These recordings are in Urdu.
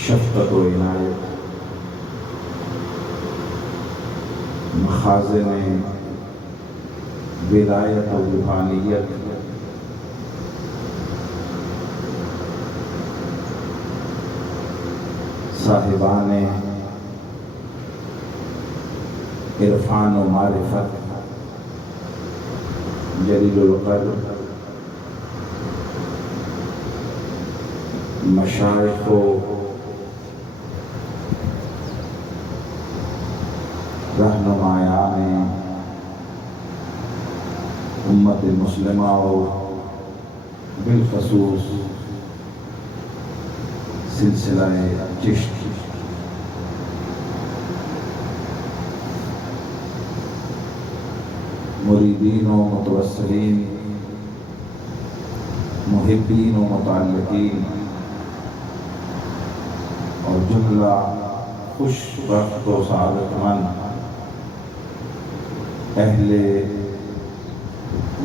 شفقت و عنایت، مخازن ولایت و روحانیت، صاحبان عرفان و معرفت، جلیل القدر مشائخ و رہنمایان امت مسلمہ و بالخصوص سلسلہ چشت، مریدین و متوسلین، محبین و متعلقین اور جملہ خوش بخت و سعادت مند اہل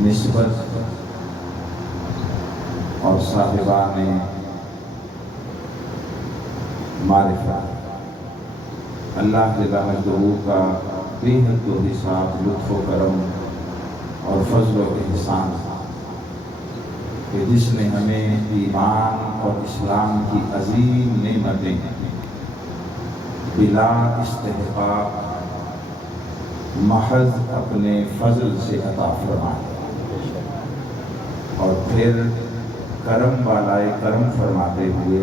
نسبت اور صاحبان معرفت، اللہ جل مجدہ کا بے حد و حساب لطف و کرم اور فضل و احسان کہ جس نے ہمیں ایمان اور اسلام کی عظیم نعمتیں بلا استحقاق محض اپنے فضل سے عطا فرمائے، اور پھر کرم بالائے کرم فرماتے ہوئے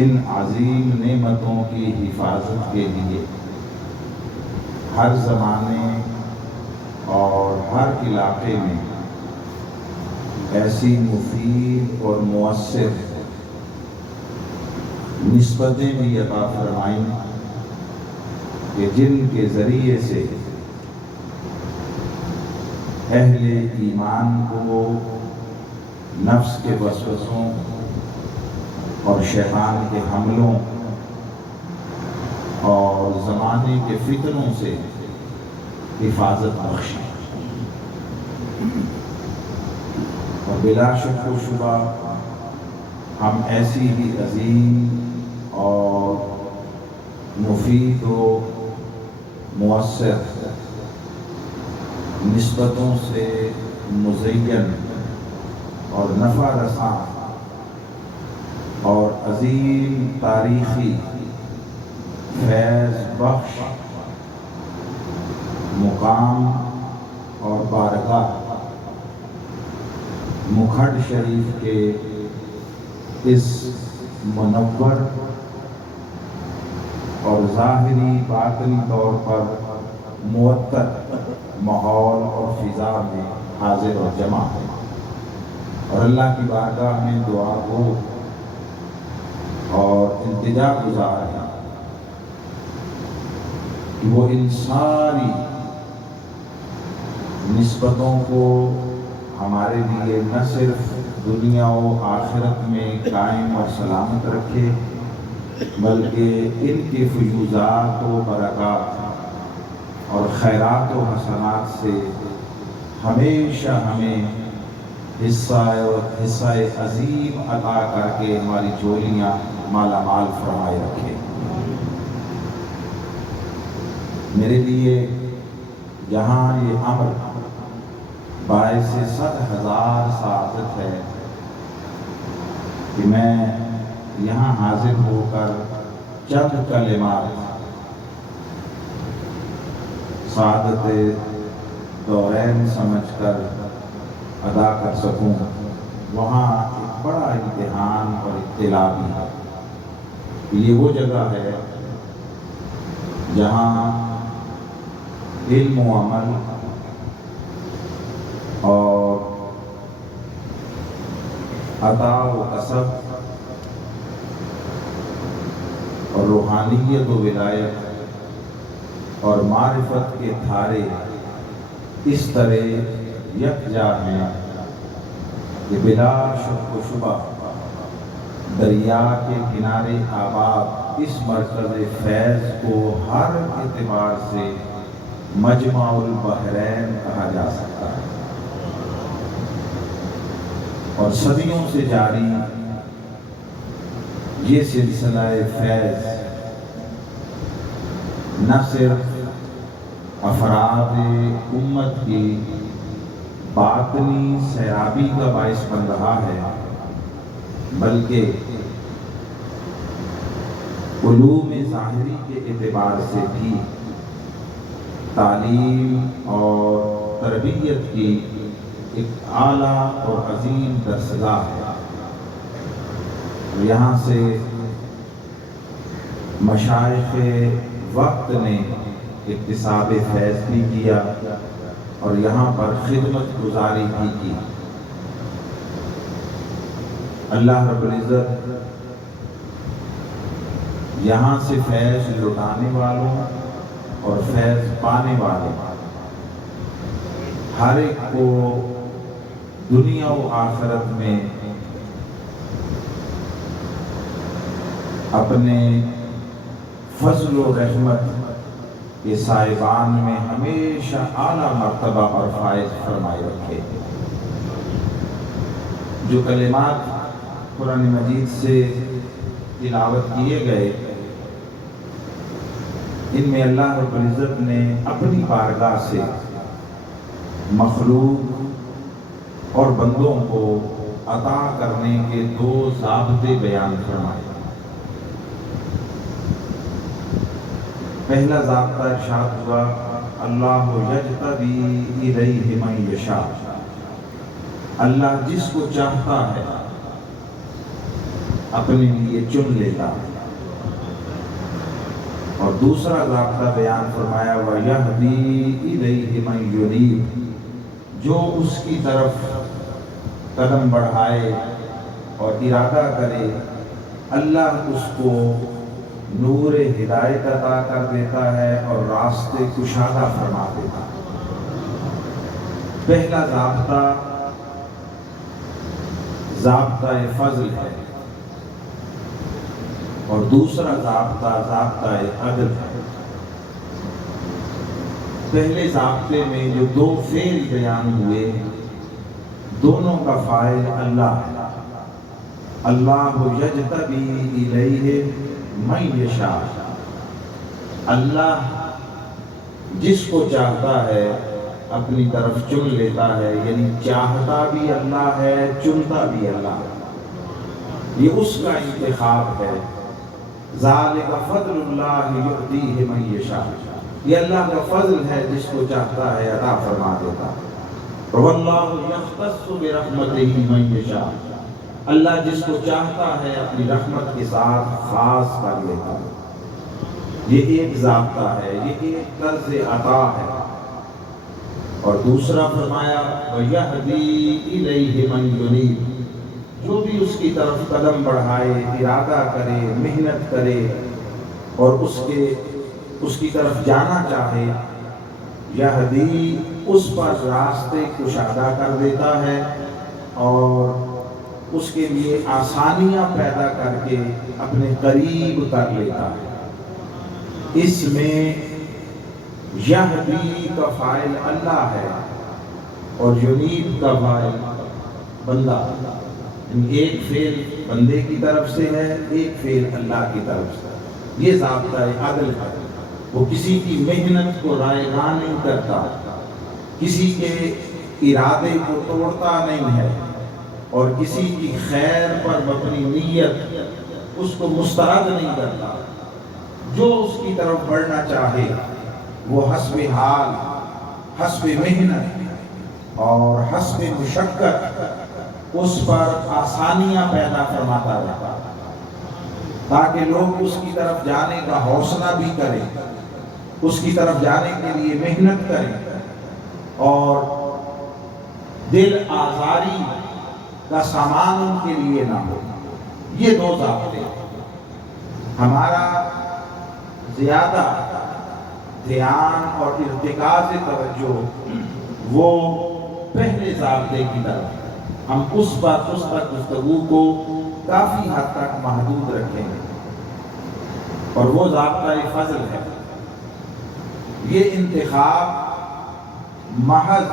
ان عظیم نعمتوں کی حفاظت کے لیے ہر زمانے اور ہر علاقے میں ایسی مفید اور مؤثر نسبتیں بھی عطا فرمائیں کہ جن کے ذریعے سے اہل ایمان کو نفس کے وسوسوں اور شیطان کے حملوں اور زمانے کے فتنوں سے حفاظت بخشے، اور بلا شک و شبہ ہم ایسی ہی عظیم اور مفید و مؤثر نسبتوں سے مزین اور نفع رساں اور عظیم تاریخی فیض بخش مقام اور بارگاہ مکھڈ شریف کے اس منور اور ظاہری باطنی طور پر معطر ماحول اور فضا میں حاضر اور جمع ہے، اور اللہ کی بارگاہ میں دعا گو اور التجا گزار ہے کہ وہ ان ساری نسبتوں کو ہمارے لیے نہ صرف دنیا و آخرت میں قائم اور سلامت رکھے، بلکہ ان کے فیوزات و برکات اور خیرات و حسنات سے ہمیشہ ہمیں حصہ عظیم عطا کر کے ہماری جھولیاں مالا مال فرمائے رکھے۔ میرے لیے جہاں یہ امر باعث 100,000 سعادت ہے کہ میں یہاں حاضر ہو کر چند کلمات سعادت دورین سمجھ کر ادا کر سکوں، وہاں ایک بڑا امتحان اور ابتلا بھی ہے۔ یہ وہ جگہ ہے جہاں علم و عمل اور عطا و کسب اور روحانیت و ولایت اور معرفت کے دھارے اس طرح یکجا ہیں کہ بلا شک و شبہ دریا کے کنارے آباد اس مرکز فیض کو ہر اعتبار سے مجمع البحرین کہا جا سکتا ہے، اور صدیوں سے جاری یہ سلسلہ فیض نہ صرف افراد امت کی باطنی سیرابی کا باعث بن رہا ہے، بلکہ علوم ظاہری کے اعتبار سے بھی تعلیم اور تربیت کی ایک اعلیٰ اور عظیم درسگاہ ہے۔ یہاں سے مشائخ وقت نے اکتساب فیض بھی کیا اور یہاں پر خدمت گزاری بھی کی۔ اللہ رب العزت یہاں سے فیض لٹانے والوں اور فیض پانے والوں ہر ایک کو دنیا و آخرت میں اپنے فضل و رحمت کے سائبان میں ہمیشہ اعلیٰ مرتبہ اور فائز فرمائے رکھے۔ جو کلمات قرآن مجید سے تلاوت کیے گئے، ان میں اللہ رب العزت نے اپنی بارگاہ سے مخلوق اور بندوں کو عطا کرنے کے دو ضابطے بیان فرمائے۔ پہلا ضابطہ ارشاد ہوا، اللہ یجتبی الیہ من یشاء، اللہ جس کو چاہتا ہے اپنے لیے چن لیتا ہے۔ اور دوسرا ضابطہ بیان فرمایا، وَيَهْدِي إِلَيْهِ مَن يُنِيبُ، جو اس کی طرف قدم بڑھائے اور ارادہ کرے، اللہ اس کو نور ہدایت عطا کر دیتا ہے اور راستے کشادہ فرما دیتا ہے۔ پہلا ضابطہ فضل ہے اور دوسرا ضابطہ عدل ہے۔ پہلے ضابطے میں جو دو فعل بیان ہوئے، دونوں کا فاعل اللہ ہے۔ اللہ یجتبی الیہ من یشاء، اللہ جس کو چاہتا ہے اپنی طرف چن لیتا ہے، یعنی چاہتا بھی اللہ ہے، چنتا بھی اللہ ہے۔ یہ اس کا انتخاب ہے۔ ذالک فضل اللہ یؤتیہ من یشاء، یہ اللہ کا فضل ہے، جس کو چاہتا ہے عطا فرما دیتا ہے۔ واللہ یختص برحمتہ من یشاء، اللہ جس کو چاہتا ہے اپنی رحمت کے ساتھ خاص کر لیتا ہے۔ یہ ایک ضابطہ ہے، یہ ایک طرز عطا ہے۔ اور دوسرا فرمایا، وَيَهْدِي إِلَيْهِ مَن يُنِيبُ، جو بھی اس کی طرف قدم بڑھائے، ارادہ کرے، محنت کرے اور اس کی طرف جانا چاہے، یہدی اس پر راستے کشادہ کر دیتا ہے اور اس کے لیے آسانیاں پیدا کر کے اپنے قریب کر لیتا ہے۔ اس میں یہدی کا فاعل اللہ ہے اور یونیب کا فاعل بندہ، ایک فعل بندے کی طرف سے ہے، ایک فعل اللہ کی طرف سے۔ یہ ضابطہ عدل ہے، وہ کسی کی محنت کو رائیگاں نہیں کرتا، کسی کے ارادے کو توڑتا نہیں ہے اور کسی کی خیر پر اپنی نیت اس کو مسترد نہیں کرتا۔ جو اس کی طرف بڑھنا چاہے وہ حسب حال، حسب محنت اور حسب مشقت اس پر آسانیاں پیدا فرماتا رہتا، تاکہ لوگ اس کی طرف جانے کا حوصلہ بھی کریں، اس کی طرف جانے کے لیے محنت کریں اور دل آزاری کا سامان ان کے لیے نہ ہو۔ یہ دو ضابطے، ہمارا زیادہ دھیان اور ارتکاز توجہ وہ پہلے ضابطے کی طرف، ہم اس پر گفتگو کو کافی حد تک محدود رکھیں گے، اور وہ ضابطہ فضل ہے۔ یہ انتخاب محض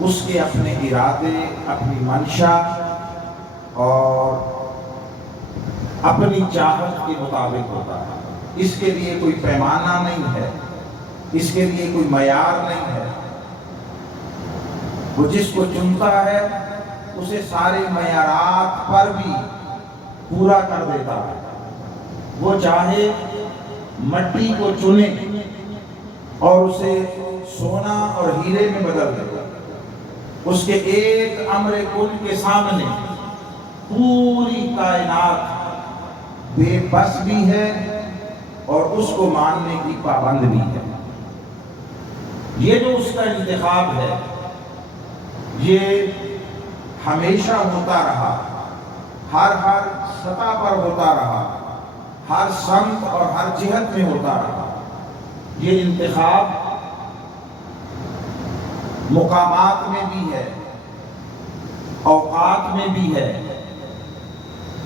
اس کے اپنے ارادے، اپنی منشا اور اپنی چاہت کے مطابق ہوتا ہے، اس کے لیے کوئی پیمانہ نہیں ہے، اس کے لیے کوئی معیار نہیں ہے۔ وہ جس کو چنتا ہے اسے سارے معیارات پر بھی پورا کر دیتا ہے۔ وہ چاہے مٹی کو چنے اور اسے سونا اور ہیرے میں بدل دے، اس کے ایک امر کن کے سامنے پوری کائنات بے بس بھی ہے اور اس کو ماننے کی پابند بھی ہے۔ یہ جو اس کا انتخاب ہے یہ ہمیشہ ہوتا رہا، ہر سطح پر ہوتا رہا، ہر سمت اور ہر جہت میں ہوتا رہا۔ یہ انتخاب مقامات میں بھی ہے، اوقات میں بھی ہے،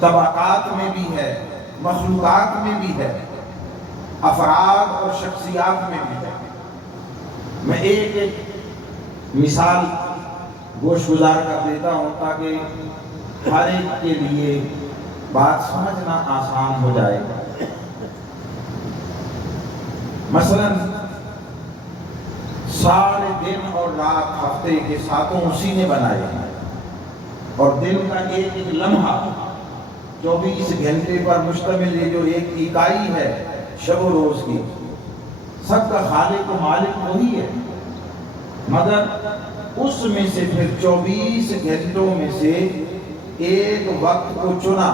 طبقات میں بھی ہے، مخلوقات میں بھی ہے، افراد اور شخصیات میں بھی ہے۔ میں ایک مثال گوش گزار کر دیتا ہوں تاکہ ہر ایک کے لیے بات سمجھنا آسان ہو جائے گا۔ مثلا سارے دن اور رات ہفتے کے ساتوں اسی نے بنائے ہیں، اور دن کا ایک ایک لمحہ 24 گھنٹے پر مشتمل یہ جو ایک اکائی ہے شب و روز کی، سب کا خالق و مالک وہی ہے، مگر اس میں سے پھر 24 گھنٹوں میں سے ایک وقت کو چنا،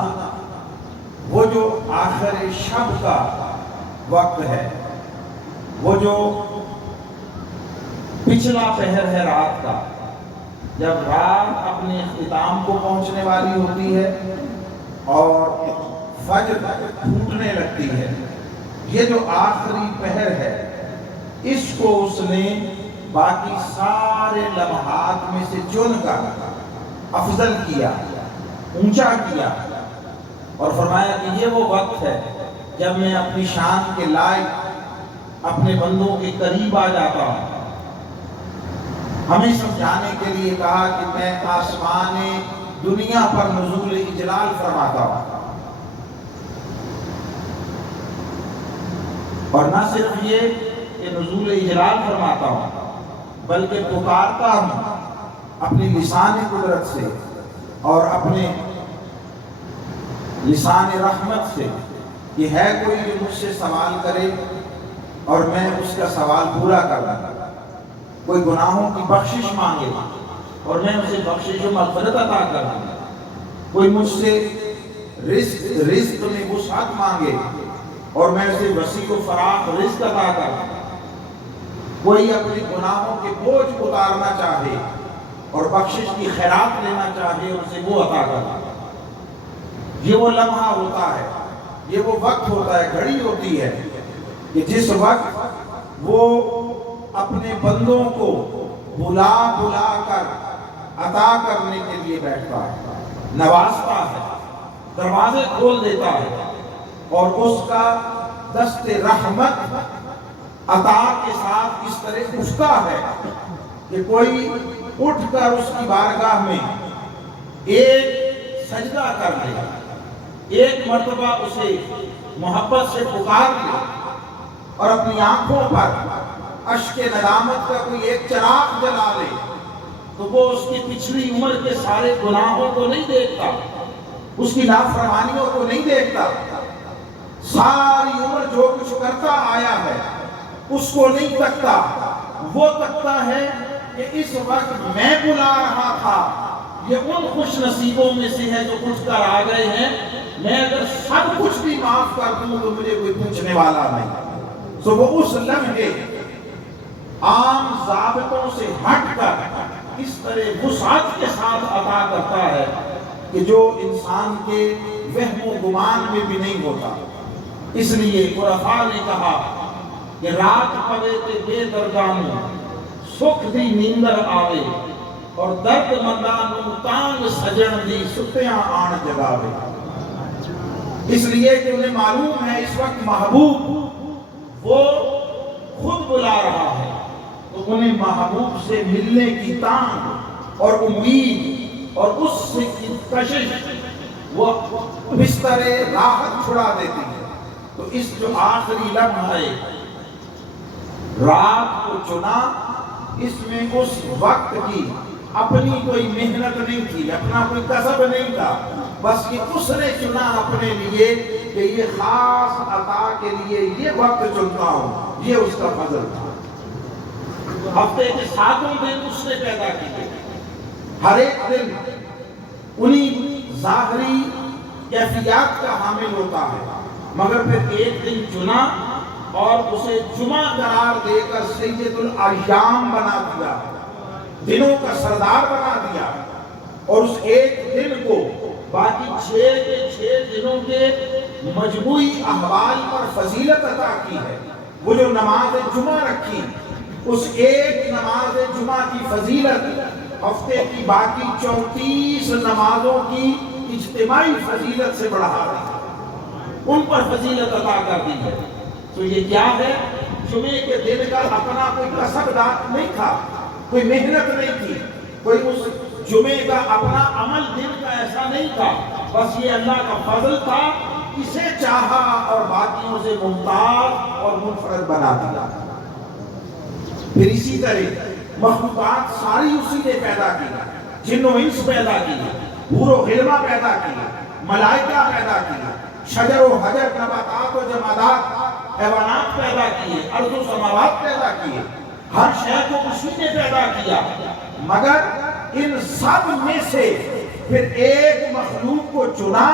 وہ جو آخر شب کا وقت ہے، وہ جو پچھلا پہر ہے رات کا، جب رات اپنے اختتام کو پہنچنے والی ہوتی ہے اور فجر پھوٹنے لگتی ہے، یہ جو آخری پہر ہے اس کو اس نے باقی سارے لمحات میں سے چن کر افضل کیا، اونچا کیا، اور فرمایا کہ یہ وہ وقت ہے جب میں اپنی شان کے لائق اپنے بندوں کے قریب آ جاتا ہوں۔ ہمیں سمجھانے کے لیے کہا کہ میں آسمان دنیا پر نزول اجلال فرماتا ہوں، اور نہ صرف یہ کہ نزول اجلال فرماتا ہوں بلکہ پکارتا ہوں اپنی لسان قدرت سے اور اپنے لسان رحمت سے کہ ہے کوئی جو مجھ سے سوال کرے اور میں اس کا سوال پورا کر دوں، کوئی گناہوں کی بخشش مانگے اور میں اسے بخشش و مغفرت عطا کر دوں، کوئی مجھ سے رزق میں وسعت مانگے اور میں اسے وسیع و فراخ رزق عطا کر دوں، کوئی اپنے گناہوں کے بوجھ اتارنا چاہے اور بخشش کی خیرات لینا چاہے اور اسے وہ عطا کر دوں۔ یہ وہ لمحہ ہوتا ہے، یہ وہ وقت ہوتا ہے، گھڑی ہوتی ہے کہ جس وقت وہ اپنے بندوں کو بلا بلا کر عطا کرنے کے لیے بیٹھتا ہے، نوازتا ہے، دروازے کھول دیتا ہے، اور اس کا دست رحمت عطا کے ساتھ اس طرح اٹھتا ہے کہ کوئی اٹھ کر اس کی بارگاہ میں ایک سجدہ کر دے، ایک مرتبہ اسے محبت سے پکار لے اور اپنی آنکھوں پر اشک ندامت کا کوئی ایک چراغ جلا لے، تو وہ اس کی پچھلی عمر کے سارے گناہوں کو نہیں دیکھتا، اس کی نافرمانیوں کو نہیں دیکھتا، ساری عمر جو کچھ کرتا آیا ہے اس کو نہیں تکتا، وہ تکتا ہے کہ اس وقت میں بلا رہا تھا، یہ ان خوش نصیبوں میں سے ہے جو اٹھ کر آ گئے ہیں، میں اگر سب کچھ بھی معاف کر دوں تو مجھے کوئی پوچھنے والا نہیں۔ سو وہ اس لمحے عام ضابطوں سے ہٹ کر اس طرح وسعت کے ساتھ عطا کرتا ہے کہ جو انسان کے وہم و گمان میں بھی نہیں ہوتا۔ اس لیے عرفاء نے کہا کہ رات پوے تے بے دردانوں سکھ دی نیندر آوے اور درد مندانوں تانگ سجن دی ستیاں آن جگاوے۔ اس لیے کہ انہیں معلوم ہے اس وقت محبوب وہ خود بلا رہا ہے، تو انہیں محبوب سے ملنے کی تانگ اور امید اور اس سے کی کشش وہ بستر راحت چھڑا دیتی ہے۔ تو اس جو آخری لمحہ رات کو چنا، اس میں اس وقت کی اپنی کوئی محنت نہیں تھی، اپنا کوئی کسب نہیں تھا، بس یہ اس نے چنا اپنے لیے کہ یہ خاص عطا کے لیے یہ وقت چنتا ہوں، یہ اس کا فضل تھا۔ ہفتے کے 7 دن اس نے پیدا کیے، ہر ایک دن انہی ظاہری کیفیات کا حامل ہوتا ہے، مگر پھر ایک دن چنا اور اسے جمعہ قرار دے کر سید الایام بنا دیا، دنوں کا سردار بنا دیا، اور اس ایک دن کو باقی 6 کے 6 دنوں کے مجموعی احوال پر فضیلت عطا کی ہے۔ وہ جو نماز جمعہ رکھی، اس ایک نماز جمعہ کی فضیلت ہفتے کی باقی 34 نمازوں کی اجتماعی فضیلت سے بڑھا دی، ان پر فضیلت عطا کر دی ہے۔ تو یہ کیا ہے؟ جمعے کے دن کا اپنا کوئی کسب نہیں تھا، کوئی محنت نہیں تھی، کوئی اس جمعے کا اپنا عمل دن کا ایسا نہیں تھا، بس یہ اللہ کا فضل تھا، اسے چاہا اور باقیوں سے ممتاز اور منفرد بنا دیا۔ پھر اسی طرح مخلوقات ساری اسی نے پیدا کی، جن و انس پیدا کی، حور و غلمہ پیدا کی، ملائکہ پیدا کی، شجر و حجر، نباتات و جمادات، حیوانات پیدا کیے، ارض و سماوات پیدا کیے، ہر شے کو اسی نے پیدا کیا، مگر ان سب میں سے پھر ایک مخلوق کو چنا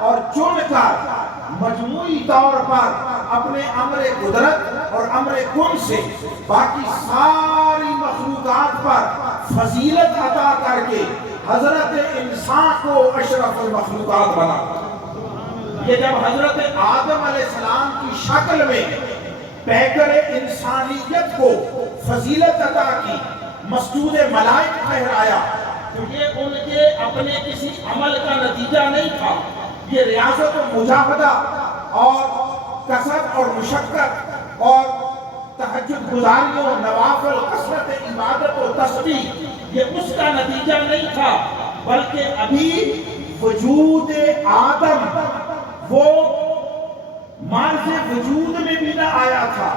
اور چن کر مجموعی طور پر اپنے امر قدرت اور امر کن سے باقی ساری مخلوقات پر فضیلت عطا کر کے حضرت انسان کو اشرف المخلوقات بنا۔ یہ جب حضرت آدم علیہ السلام کی شکل میں پیکر انسانیت کو فضیلت عطا کی، مسجود ملائک ٹھہرایا، تو یہ ان کے اپنے کسی عمل کا نتیجہ نہیں تھا، یہ ریاضت و مجاہدہ اور کسب اور مشقت اور تہجد گزاریوں، نوافل، کثرت عبادت و تسبیح، یہ اس کا نتیجہ نہیں تھا، بلکہ ابھی وجود آدم وہ مرض وجود میں بھی نہ آیا تھا،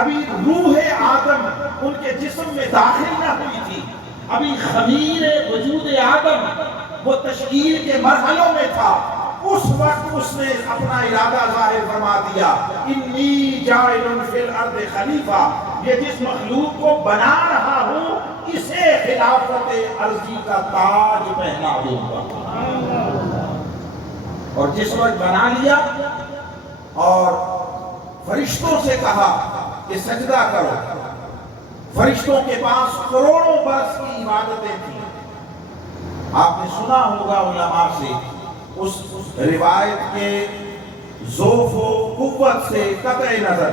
ابھی روح آدم ان کے جسم میں داخل نہ ہوئی تھی، ابھی خمیر وجود آدم وہ تشکیل کے مرحلوں میں تھا۔ اس وقت اس نے اپنا ارادہ ظاہر فرما دیا، انی جاعل فی الارض خلیفہ، یہ جس مخلوق کو بنا رہا ہوں اسے خلافت عرضی کا تاج پہنا دوں گا۔ اور جس وقت بنا لیا اور فرشتوں سے کہا کہ سجدہ کرو، فرشتوں کے پاس کروڑوں برس کی عبادتیں تھیں۔ آپ نے سنا ہوگا علماء سے اس روایت کے ذوف و قوت سے قطع نظر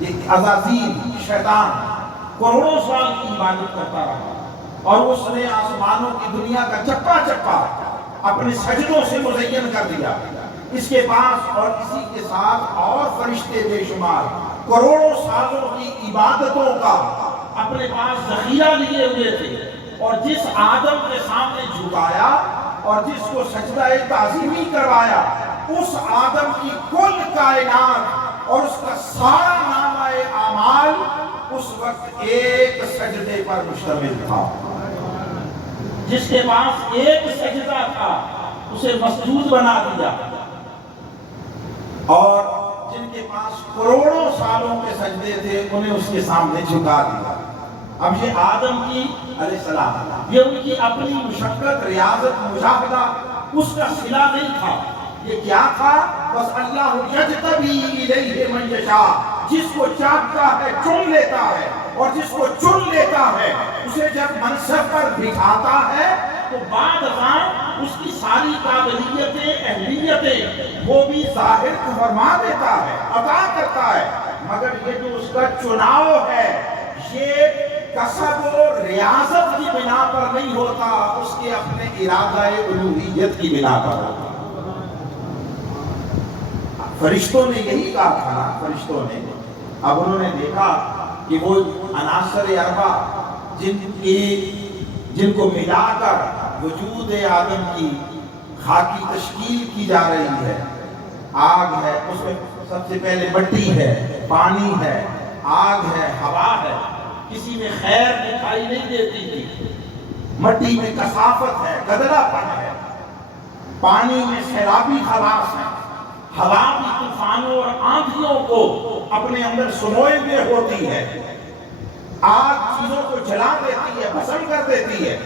ایک عزازیل شیطان کروڑوں سال کی عبادت کرتا رہا، اور اس نے آسمانوں کی دنیا کا چپا چپا اپنے سجدوں سے مزین کر دیا۔ اس کے پاس اور اسی کے ساتھ اور فرشتے بے شمار کروڑوں سالوں کی عبادتوں کا اپنے پاس ذخیرہ لیے ہوئے تھے، اور جس آدم کے سامنے جھکایا اور جس کو سجدہ تعظیمی کروایا، اس آدم کی کل کائنات اور اس کا سارا نامہ اعمال اس وقت ایک سجدے پر مشتمل تھا۔ جس کے پاس ایک سجدہ تھا اسے مسجود بنا دیا، اور جن کے پاس کروڑوں سالوں کے سجدے تھے انہیں اس کے سامنے جھکا دیا۔ اب یہ آدم کی علیہ السلام، یہ ان کی اپنی مشقت، ریاضت، مجاہدہ، اس کا صلہ نہیں تھا، یہ کیا تھا؟ بس اللہ یجتبی الیہ من یشاء، جس کو چاہتا ہے چن لیتا ہے، اور جس کو چن لیتا ہے اسے جب منصب پر بٹھاتا ہے تو بعد ازاں اس کی ساری قابلیتیں، اہلیتیں وہ بھی ظاہر فرما دیتا ہے، عطا کرتا ہے، مگر یہ جو اس کا چناؤ ہے یہ کسب و ریاضت کی بنا پر نہیں ہوتا، اس کے اپنے ارادہ الوہیت کی بنا پر ہوتا۔ فرشتوں نے یہی کہا تھا نا، فرشتوں نے اب انہوں نے دیکھا کہ وہ عناصر اربع جن کو ملا کر وجود آدم کی خاکی تشکیل کی جا رہی ہے، آگ ہے، اس میں سب سے پہلے مٹی ہے، پانی ہے، آگ ہے، ہوا ہے، کسی میں خیر دکھائی نہیں دیتی تھی، مٹی میں کثافت ہے، گدلا پن ہے، پانی میں سیلابی خواص ہے، ہوا بھی طوفانوں اور آندھیوں کو اپنے اندر سموئے ہوئے ہوتی ہے، آگ چیزوں کو جلا دیتی ہے، بھسم کر دیتی ہے،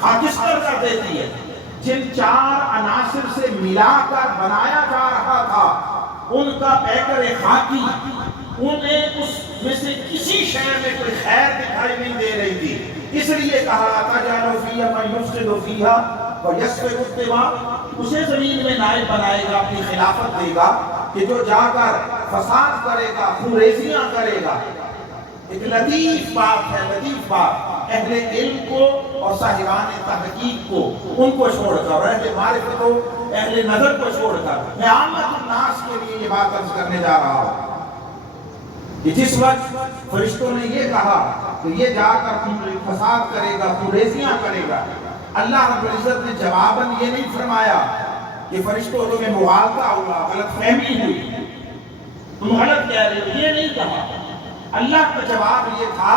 خاکستر کر دیتی ہے۔ جن 4 عناصر سے ملا کر بنایا جا رہا تھا ان کا پیکر خاکی، انہیں اس میں سے کسی شے میں کوئی خیر دکھائی نہیں دے رہی تھی، اس لیے کہا تجعل فیہا من یفسد فیہا ویسفک الدماء، اسے زمین میں نائب بنائے گا، اپنی خلافت دے گا کہ جو جا کر فساد کرے گا، خونریزیاں کرے گا۔ ایک لطیف بات ہے، لطیف بات، اہل علم کو اور صاحبان تحقیق کو ان کو چھوڑ کر، اور اہل معرفت کو، اہل نظر کو چھوڑ کر میں عامت الناس کے لیے یہ بات عرض کرنے جا رہا ہوں کہ جس وقت فرشتوں نے یہ کہا کہ یہ جا کر فساد کرے گا، خونریزیاں کرے گا، اللہ رب العزت نے جواباً یہ نہیں فرمایا کہ فرشتوں تمہیں مغالطہ ہوا، غلط فہمی ہوئی، تم غلط کہہ رہے ہو، یہ نہیں کہا۔ اللہ کا جواب یہ تھا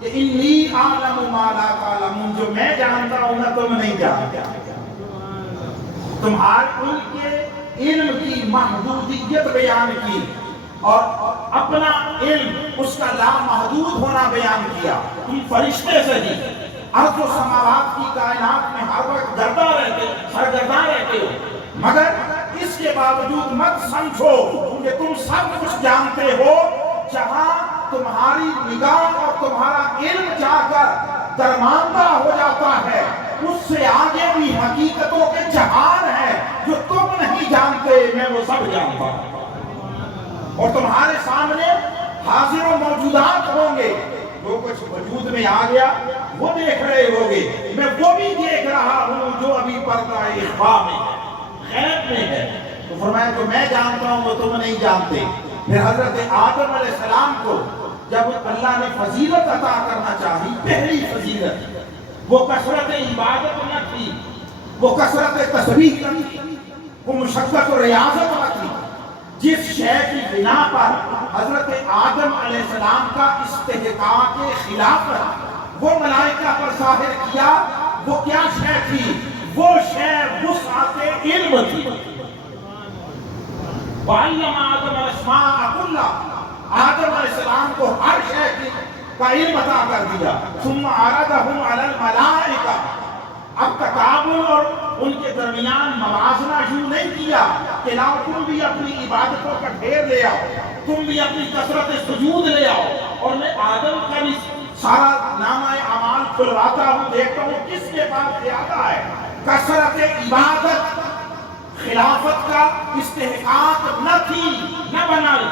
کہ انی اعلم ما لا تعلمون، جو میں جانتا ہوں نا تم نہیں جانتے۔ تمہارے ان کے علم کی محدودیت بیان کی اور اپنا علم اس کا لامحدود ہونا بیان کیا۔ تم فرشتے سے ہی ارض و سماوات کی کائنات میں ہر وقت سرگرداں رہتے ہو، مگر اس کے باوجود مت سمجھو کہ تم سب کچھ جانتے ہو۔ جہاں تمہاری نگاہ اور تمہارا علم جا کر درماندہ ہو جاتا ہے، اس سے آگے بھی حقیقتوں کے جہان ہے جو تم نہیں جانتے، میں وہ سب جانتا ہوں، اور تمہارے سامنے حاضر و موجودات ہوں گے، جو کچھ وجود میں آ گیا وہ دیکھ رہے ہوگے، میں وہ بھی دیکھ رہا ہوں جو ابھی پردہ اخفا میں ہے، غیب میں ہے۔ تو فرمایا جو میں جانتا ہوں وہ تم نہیں جانتے۔ پھر حضرت آدم علیہ السلام کو جب اللہ نے فضیلت عطا کرنا چاہی، پہلی فضیلت وہ کثرت عبادت نہ تھی، وہ کثرت تسبیح نہ تھی، وہ مشقت و ریاضت نہ تھی، جس شے کی بنا پر حضرت آدم علیہ السلام کا استحقاق خلافت وہ ملائکہ پر ظاہر کیا، وہ کیا شے تھی؟ وہ شے وسعت علم تھی۔ وَعَلَّمَ آدَمَ الْأَسْمَاءَ كُلَّهَا، آدم علیہ السلام کو ہر شے کا علم عطا کر دیا۔ ثُمَّ عَرَضَهُمْ عَلَى الْمَلَائِكَةِ، اب تقابل اور ان کے درمیان موازنہ یوں نہیں کیا کہ لاؤ تم بھی اپنی عبادتوں کا ڈھیر لے آؤ، تم بھی اپنی کثرت سجود لے آؤ، اور میں آدم کا بھی سارا نامہ اعمال کھلواتا ہوں، دیکھتا ہوں کس کے پاس زیادہ ہے۔ کثرت عبادت خلافت کا استحقاق نہ تھی، نہ بنائی۔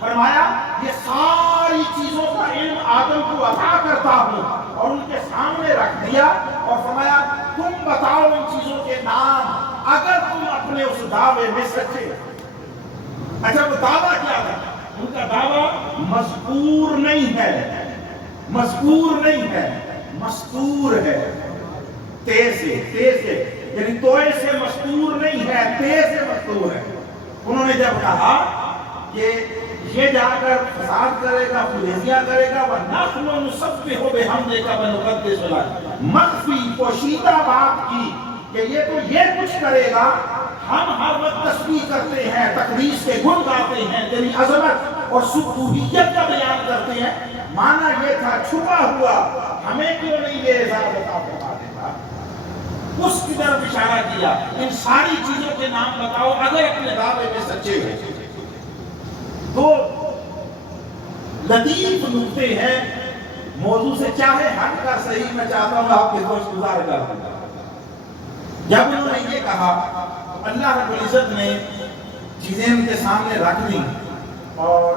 فرمایا یہ ساری چیزوں کا علم آدم کو عطا کرتا ہوں، اور ان کے سامنے رکھ دیا اور فرمایا تم بتاؤ ان چیزوں کے نام اگر تم اپنے اس دعوے میں سچے۔ اچھا وہ دعویٰ کیا تھا؟ ان کا دعویٰ مذکور نہیں ہے، مذکور نہیں ہے، مستور ہے، تیز سے، یعنی توئے سے مستور نہیں ہے، تیز سے مستور ہے۔ انہوں نے جب کہا کہ یہ جا کر فساد کرے گا، خونریزیاں کرے گا، وَنَحْنُ نُسَبِّحُ بِحَمْدِكَ وَنُقَدِّسُ لَكَ، مخفی پوشیدہ بات کی کہ یہ تو یہ کچھ کرے گا، ہم ہر وقت تسبیح کرتے ہیں، تقدیس کے گن گاتے ہیں، تیری عظمت اور سبوحیت کا بیان کرتے ہیں۔ معنی یہ تھا چھپا ہوا ہمیں کیوں نہیں یہ اعزاز عطا فرما دیتا، اس کی طرف اشارہ کیا۔ ان ساری چیزوں کے نام بتاؤ اگر اپنے دعوے میں سچے ہو۔ تو لطیف نکتے ہیں، موضوع سے چاہے ہٹ کر صحیح، میں چاہتا ہوں آپ کے گوشت گزار کر دوں۔ جب انہوں نے یہ کہا اللہ رب العزت نے چیزیں ان کے سامنے رکھ دی اور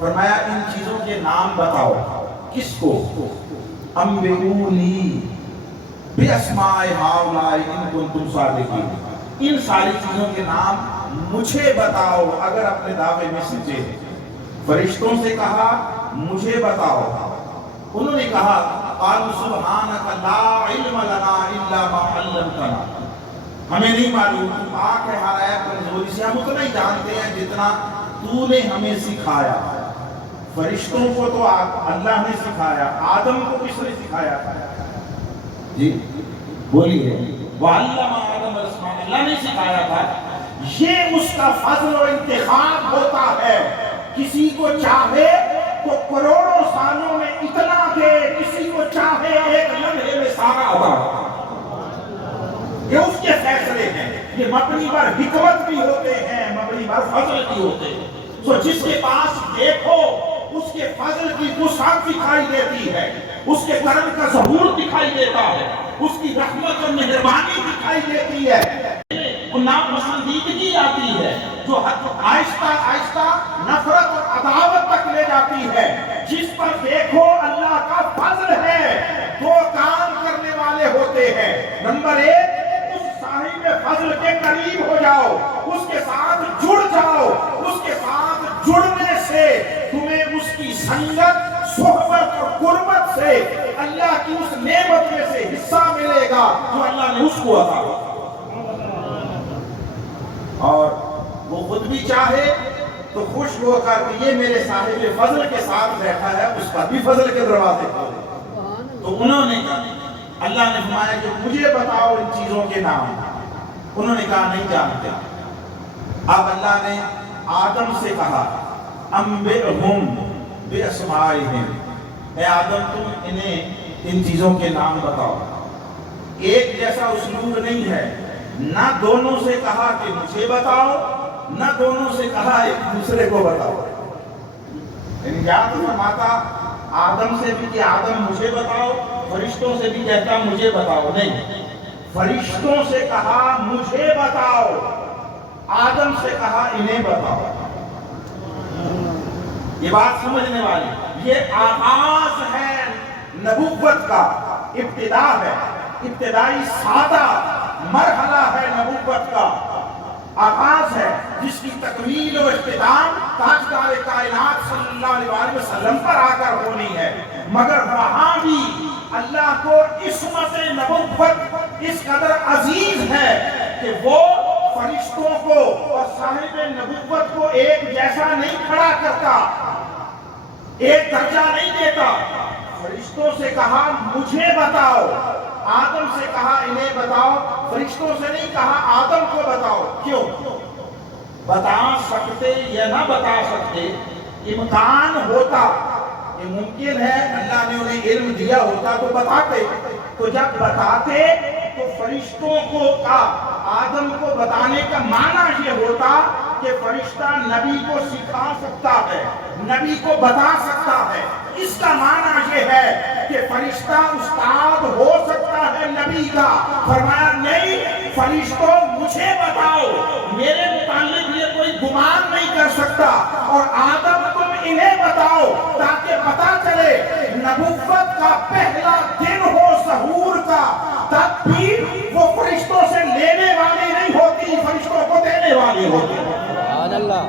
فرمایا ان چیزوں کے نام بتاؤ۔ کس کو؟ انبئونی باسماء ہؤلاء ان کنتم صادقین، ان ساری چیزوں کے نام مجھے بتاؤ اگر اپنے دعوے میں سچے۔ فرشتوں سے کہا مجھے بتاؤ، انہوں نے کہا قالوا سبحانک لا علم لنا الا ما علمتنا، ہمیں نہیں معلوم، تو پاک ہے ہر عیب کمزوری سے، ہم اتنا ہی جانتے ہیں جتنا تو نے ہمیں سکھایا۔ فرشتوں کو تو اللہ نے سکھایا، آدم کو کس نے سکھایا تھا؟ جی بولیے۔ وَعَلَّمَ آدَمَ الْأَسْمَاءَ، اللہ نے سکھایا تھا۔ یہ اس کا فضل و انتخاب ہوتا ہے، کسی کو چاہے تو کروڑوں سالوں میں اتنا دے، کسی کو چاہے ایک لمحے میں سارا عطا۔ یہ اس کے فیصلے ہیں، یہ مبنی پر حکمت بھی ہوتے ہیں، مبنی پر فضل بھی ہوتے ہیں۔ تو جس کے پاس دیکھو اس کے فضل کی وسعت دکھائی دیتی ہے، اس کے کرم کا ظہور دکھائی دیتا ہے، اس کی رحمت اور مہربانی دکھائی دیتی ہے، ناپسندیدگی آتی ہے جو آہستہ آہستہ نفرت اور عداوت تک لے جاتی ہے۔ جس پر دیکھو اللہ کا فضل ہے، دو کام کرنے والے ہوتے ہیں۔ نمبر ایک، اس صاحب فضل کے قریب ہو جاؤ، اس کے ساتھ جڑ جاؤ، اس کے ساتھ جڑنے سے تمہیں اس کی سنگت، صحبت اور قربت سے اللہ کی اس نعمت میں سے حصہ ملے گا جو اللہ نے اس کو عطا کیا۔ اور وہ خود بھی چاہے تو خوش ہو کر کہ یہ میرے صاحب فضل کے ساتھ بیٹھا ہے، اس پر بھی فضل کے دروازے کھولے۔ تو انہوں نے کہا، اللہ نے فرمایا کہ مجھے بتاؤ ان چیزوں کے نام۔ انہوں نے کہا نہیں جانتے۔ اب اللہ نے آدم سے کہا انبئہم باسمائہم، اے آدم تم انہیں ان چیزوں کے نام بتاؤ۔ ایک جیسا اسلوب نہیں ہے، نہ دونوں سے کہا کہ مجھے بتاؤ، نہ دونوں سے کہا ایک دوسرے کو بتاؤ۔ یعنی یاد فرماتا آدم سے بھی کہ آدم مجھے بتاؤ، فرشتوں سے بھی کہتا مجھے بتاؤ، نہیں، فرشتوں سے کہا مجھے بتاؤ، آدم سے کہا انہیں بتاؤ۔ یہ بات سمجھنے والی، یہ آغاز ہے نبوت کا، ابتدا ہے، ابتدائی سادہ مرحلہ ہے نبوت کا، آغاز ہے جس کی تکمیل و اختتام تاجدار کائنات صلی اللہ علیہ وسلم پر آ کر ہونی ہے۔ مگر وہاں بھی اللہ کو عصمت نبوت اس قدر عزیز ہے کہ وہ فرشتوں کو اور صاحب نبوت کو ایک جیسا نہیں کھڑا کرتا، ایک درجہ نہیں دیتا۔ فرشتوں سے کہا مجھے بتاؤ، آدم سے کہا انہیں بتاؤ، فرشتوں سے نہیں کہا آدم کو بتاؤ۔ کیوں؟ بتا سکتے یا نہ بتا سکتے، امکان ہوتا، یہ ممکن ہے اللہ نے انہیں علم دیا ہوتا تو بتاتے، تو جب بتاتے تو فرشتوں کو آدم کو بتانے کا معنی یہ ہوتا کہ فرشتہ نبی کو سکھا سکتا ہے، نبی کو بتا سکتا ہے۔ اس کا معنی یہ ہے کہ فرشتہ استاد ہو سکتا ہے نبی کا۔ فرمایا نہیں، فرشتوں مجھے بتاؤ، میرے متعلق یہ کوئی گمان نہیں کر سکتا، اور آدم تم انہیں بتاؤ تاکہ پتہ چلے نبوت کا پہلا دن ہو ظہور کا، تب بھی وہ فرشتوں سے لینے والی نہیں ہوتی، فرشتوں کو دینے والی ہوتی۔ سبحان اللہ،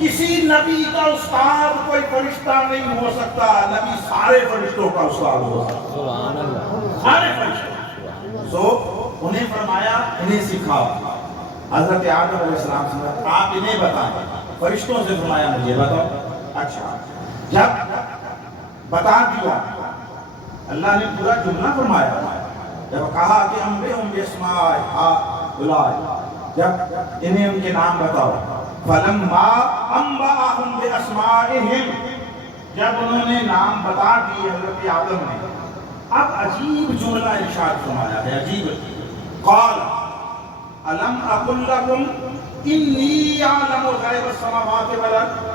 کسی نبی کا استاد کوئی فرشتہ نہیں ہو سکتا، نبی سارے فرشتوں کا استاد ہو سکتا، سارے فرشتوں۔ سو انہیں فرمایا انہیں سکھاؤ۔ حضرت آدم علیہ السلام سے آپ انہیں بتائیں، فرشتوں سے فرمایا مجھے بتاؤ۔ اچھا، جب بتا دیا، اللہ نے پورا جملہ فرمایا، جب کہا کہ انبئہم باسماء ہؤلاء، جب انہیں ان کے نام بتاؤ، فلما انبأہم باسمائہم، جب انہوں نے نام بتا دیے حضرت آدم نے، اب عجیب جملہ ارشاد فرمایا ہے، عجیب، قال الم اقل لکم انی اعلم غیب السماوات والارض،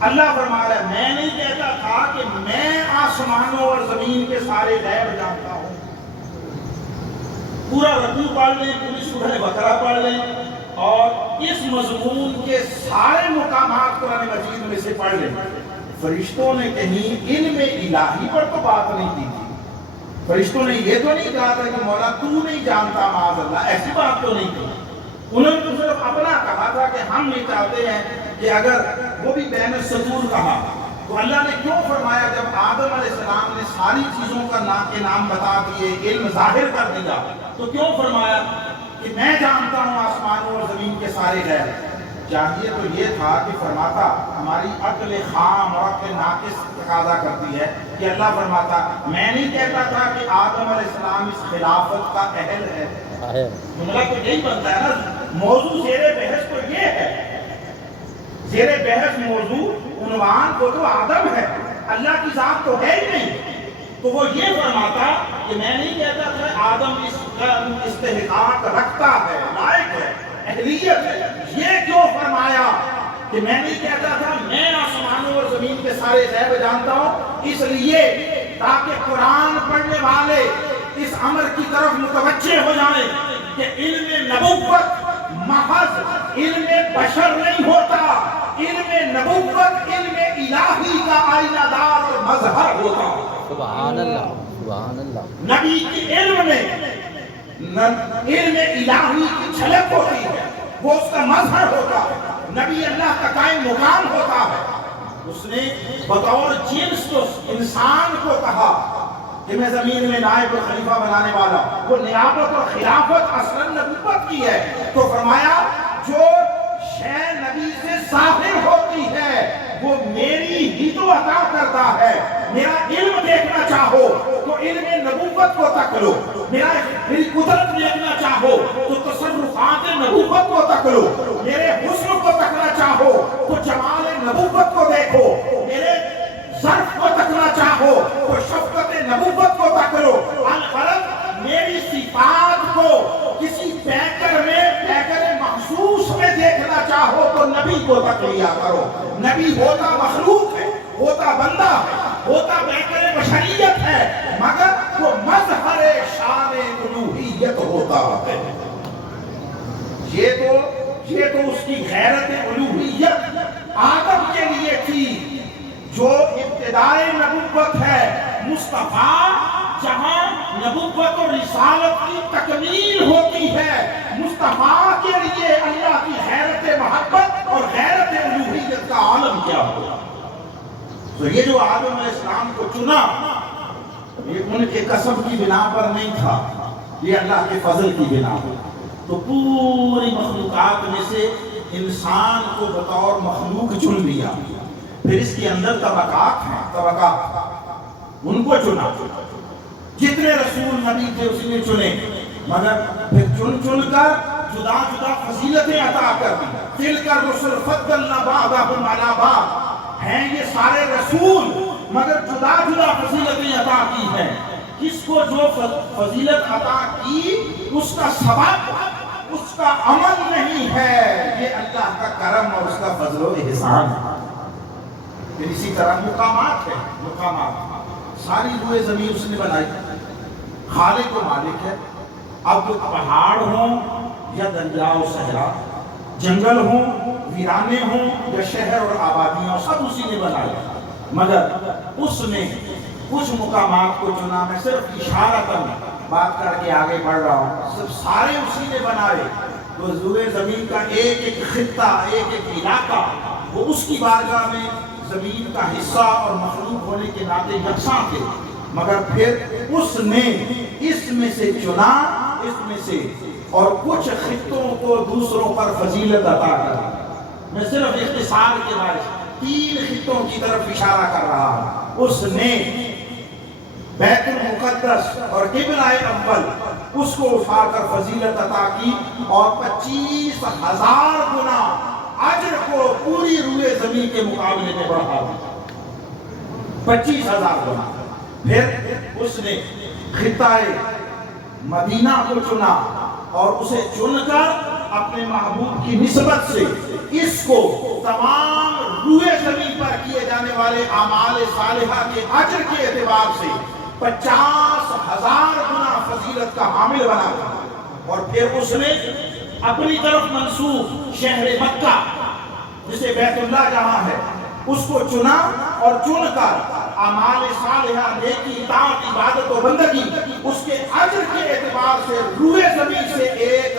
اللہ فرمایا میں نہیں کہتا تھا کہ میں آسمانوں اور زمین کے سارے غیب جانتا ہوں۔ پورا رکوع پڑھ لیں، پوری سورہ بقرہ پڑھ لیں اور اس مضمون کے سارے مقامات قرآن مجید میں سے پڑھ لیں۔ فرشتوں نے کہیں علم الہی پر تو بات نہیں کی تھی، فرشتوں نے یہ تو نہیں کہا تھا کہ مولا تو نہیں جانتا معاذ اللہ، ایسی بات تو نہیں کی۔ انہوں نے تو صرف اپنا کہا تھا کہ ہم یہ چاہتے ہیں کہ اگر وہ بھی بین السطور کہا تو اللہ نے کیوں فرمایا جب آدم علیہ السلام نے ساری چیزوں کا نام بتا دیے، علم ظاہر کر دیا، تو کیوں فرمایا کہ میں جانتا ہوں آسمانوں اور زمین کے سارے غیب؟ چاہیے تو یہ تھا کہ فرماتا، ہماری عقل خام اور عقل ناقص تقاضا کرتی ہے کہ اللہ فرماتا میں نہیں کہتا تھا کہ آدم علیہ السلام اس خلافت کا اہل ہے۔ جملہ تو یہی بنتا ہے نا، موضوع زیر بحث تو یہ ہے، زیر بحث موضوع عنوان کو تو آدم ہے، اللہ کی ذات تو ہے ہی نہیں۔ تو وہ یہ فرماتا کہ میں نہیں کہتا تھا آدم اس کا استحقاق رکھتا ہے، لائق ہے، اہلیت ہے۔ یہ کیوں فرمایا کہ میں نہیں کہتا تھا میں آسمانوں اور زمین کے سارے غیب جانتا ہوں؟ اس لیے تاکہ قرآن پڑھنے والے اس امر کی طرف متوجہ ہو جائیں کہ علم نبوت محض علم بشر نہیں ہوتا، علم نبوت علم الہی کا آئینہ دار اور مظہر ہوتا۔ سبحان اللہ، سبحان اللہ۔ نبی کے علم میں علم الہی کی جھلک ہوتی ہے، وہ اس کا مظہر ہوتا ہے، نبی اللہ کا قائم مقام ہوتا ہے۔ اس نے بطور جنس تو انسان کو کہا کہ میں زمین میں نائب اور خلیفہ بنانے والا، وہ نیابت اور خلافت اصلاً نبوت کی ہے۔ تو فرمایا جو شے نبی سے ظاہر ہوتی ہے وہ میری ہی تو عطا کرتا ہے۔ میرا علم دیکھنا چاہو تو علم نبوت کو تک لو، میری قدرت دیکھنا چاہو تو تصرفات نبوت کو تک لو، میرے حسن کو تکنا چاہو تو جمال نبوت کو دیکھو، میرے ظرف کو تکنا چاہو تو شفقت نبوت کو تک لو۔ الغرض میری صفات کو کسی پیکر میں پیکر محسوس میں دیکھنا چاہو تو نبی کو تک لیا کرو۔ نبی ہوتا مخلوق ہے، ہوتا بندہ ہے، ہوتا پیکر بشریت ہے، مگر وہ مظہر شان الوہیت ہوتا ہے۔ یہ تو اس کی غیرت الوہیت آدم کے لیے تھی جو ابتدائے نبوت ہے۔ مصطفیٰ جہاں نبوت اور رسالت کی تکمیل ہوتی ہے، مصطفیٰ کے لیے اللہ کی غیرت محبت اور غیرت الوہیت کا عالم کیا ہوگا؟ تو یہ جو آدم علیہ السلام کو چنا، یہ ان کے کسب کی بنا پر نہیں تھا، یہ اللہ کے فضل کی بنا پر۔ تو پوری مخلوقات میں سے انسان کو بطور مخلوق چن لیا، پھر اس کے اندر طبقات ہیں، طبقات، ان کو چنا۔ جتنے رسول نبی تھے اسی نے چنے، مگر پھر چن کر جدا جدا فضیلتیں عطا کر دی۔ تلک الرسل فضلنا بعضهم علی بعض، ہیں یہ سارے رسول مگر جدا جدا فضیلتیں عطا کی ہیں۔ کس کو جو فضیلت عطا کی اس کا سبب اس کا عمل نہیں ہے، یہ اللہ کا کرم اور اس کا فضل و احسان ہے۔ پھر اسی طرح مقامات ہیں، مقامات، ساری روئے زمین اس نے بنائی، خالق و مالک ہے۔ اب پہاڑ ہوں یا دریا و صحرا، جنگل ہوں، ویرانے ہوں یا شہر اور آبادیاں، سب اسی نے بنایا، مگر اس نے کچھ مقامات کو چنا۔ میں صرف اشارتاً بات کر کے آگے بڑھ رہا ہوں، سب سارے اسی نے بنائے۔ تو روئے زمین کا ایک ایک خطہ، ایک ایک علاقہ، وہ اس کی بارگاہ میں زمین کا حصہ اور مخلوق ہونے کے ناطے یکساں تھے، مگر پھر اس نے اس میں سے چنا، اس میں سے، اور کچھ خطوں کو دوسروں پر فضیلت عطا کر۔ میں صرف اختصار کے بارے 3 خطوں کی طرف اشارہ کر رہا ہوں۔ اس نے بیت المقدس اور قبلہ اول اس کو اٹھا کر فضیلت عطا کی، اور 25,000 گنا اجر کو پوری روئے زمین کے مقابلے میں بڑھا دیا، 25,000 گنا۔ پھر اس نے خطہ مدینہ کو چنا اور اسے چن کر اپنے محبوب کی نسبت سے اس کو تمام روئے زمین پر کیے جانے والے اعمال صالحہ کے اجر کے اعتبار سے 50,000 گنا فضیلت کا حامل بنا دیا۔ اور پھر اس نے اپنی طرف منسوب شہر مکہ جسے بیت اللہ جہاں ہے اس کو چنا، اور چن کر اعمال صالحہ، نیکی، اطاعت، عبادت و بندگی اس کے اجر کے اعتبار سے روئے زمین سے 1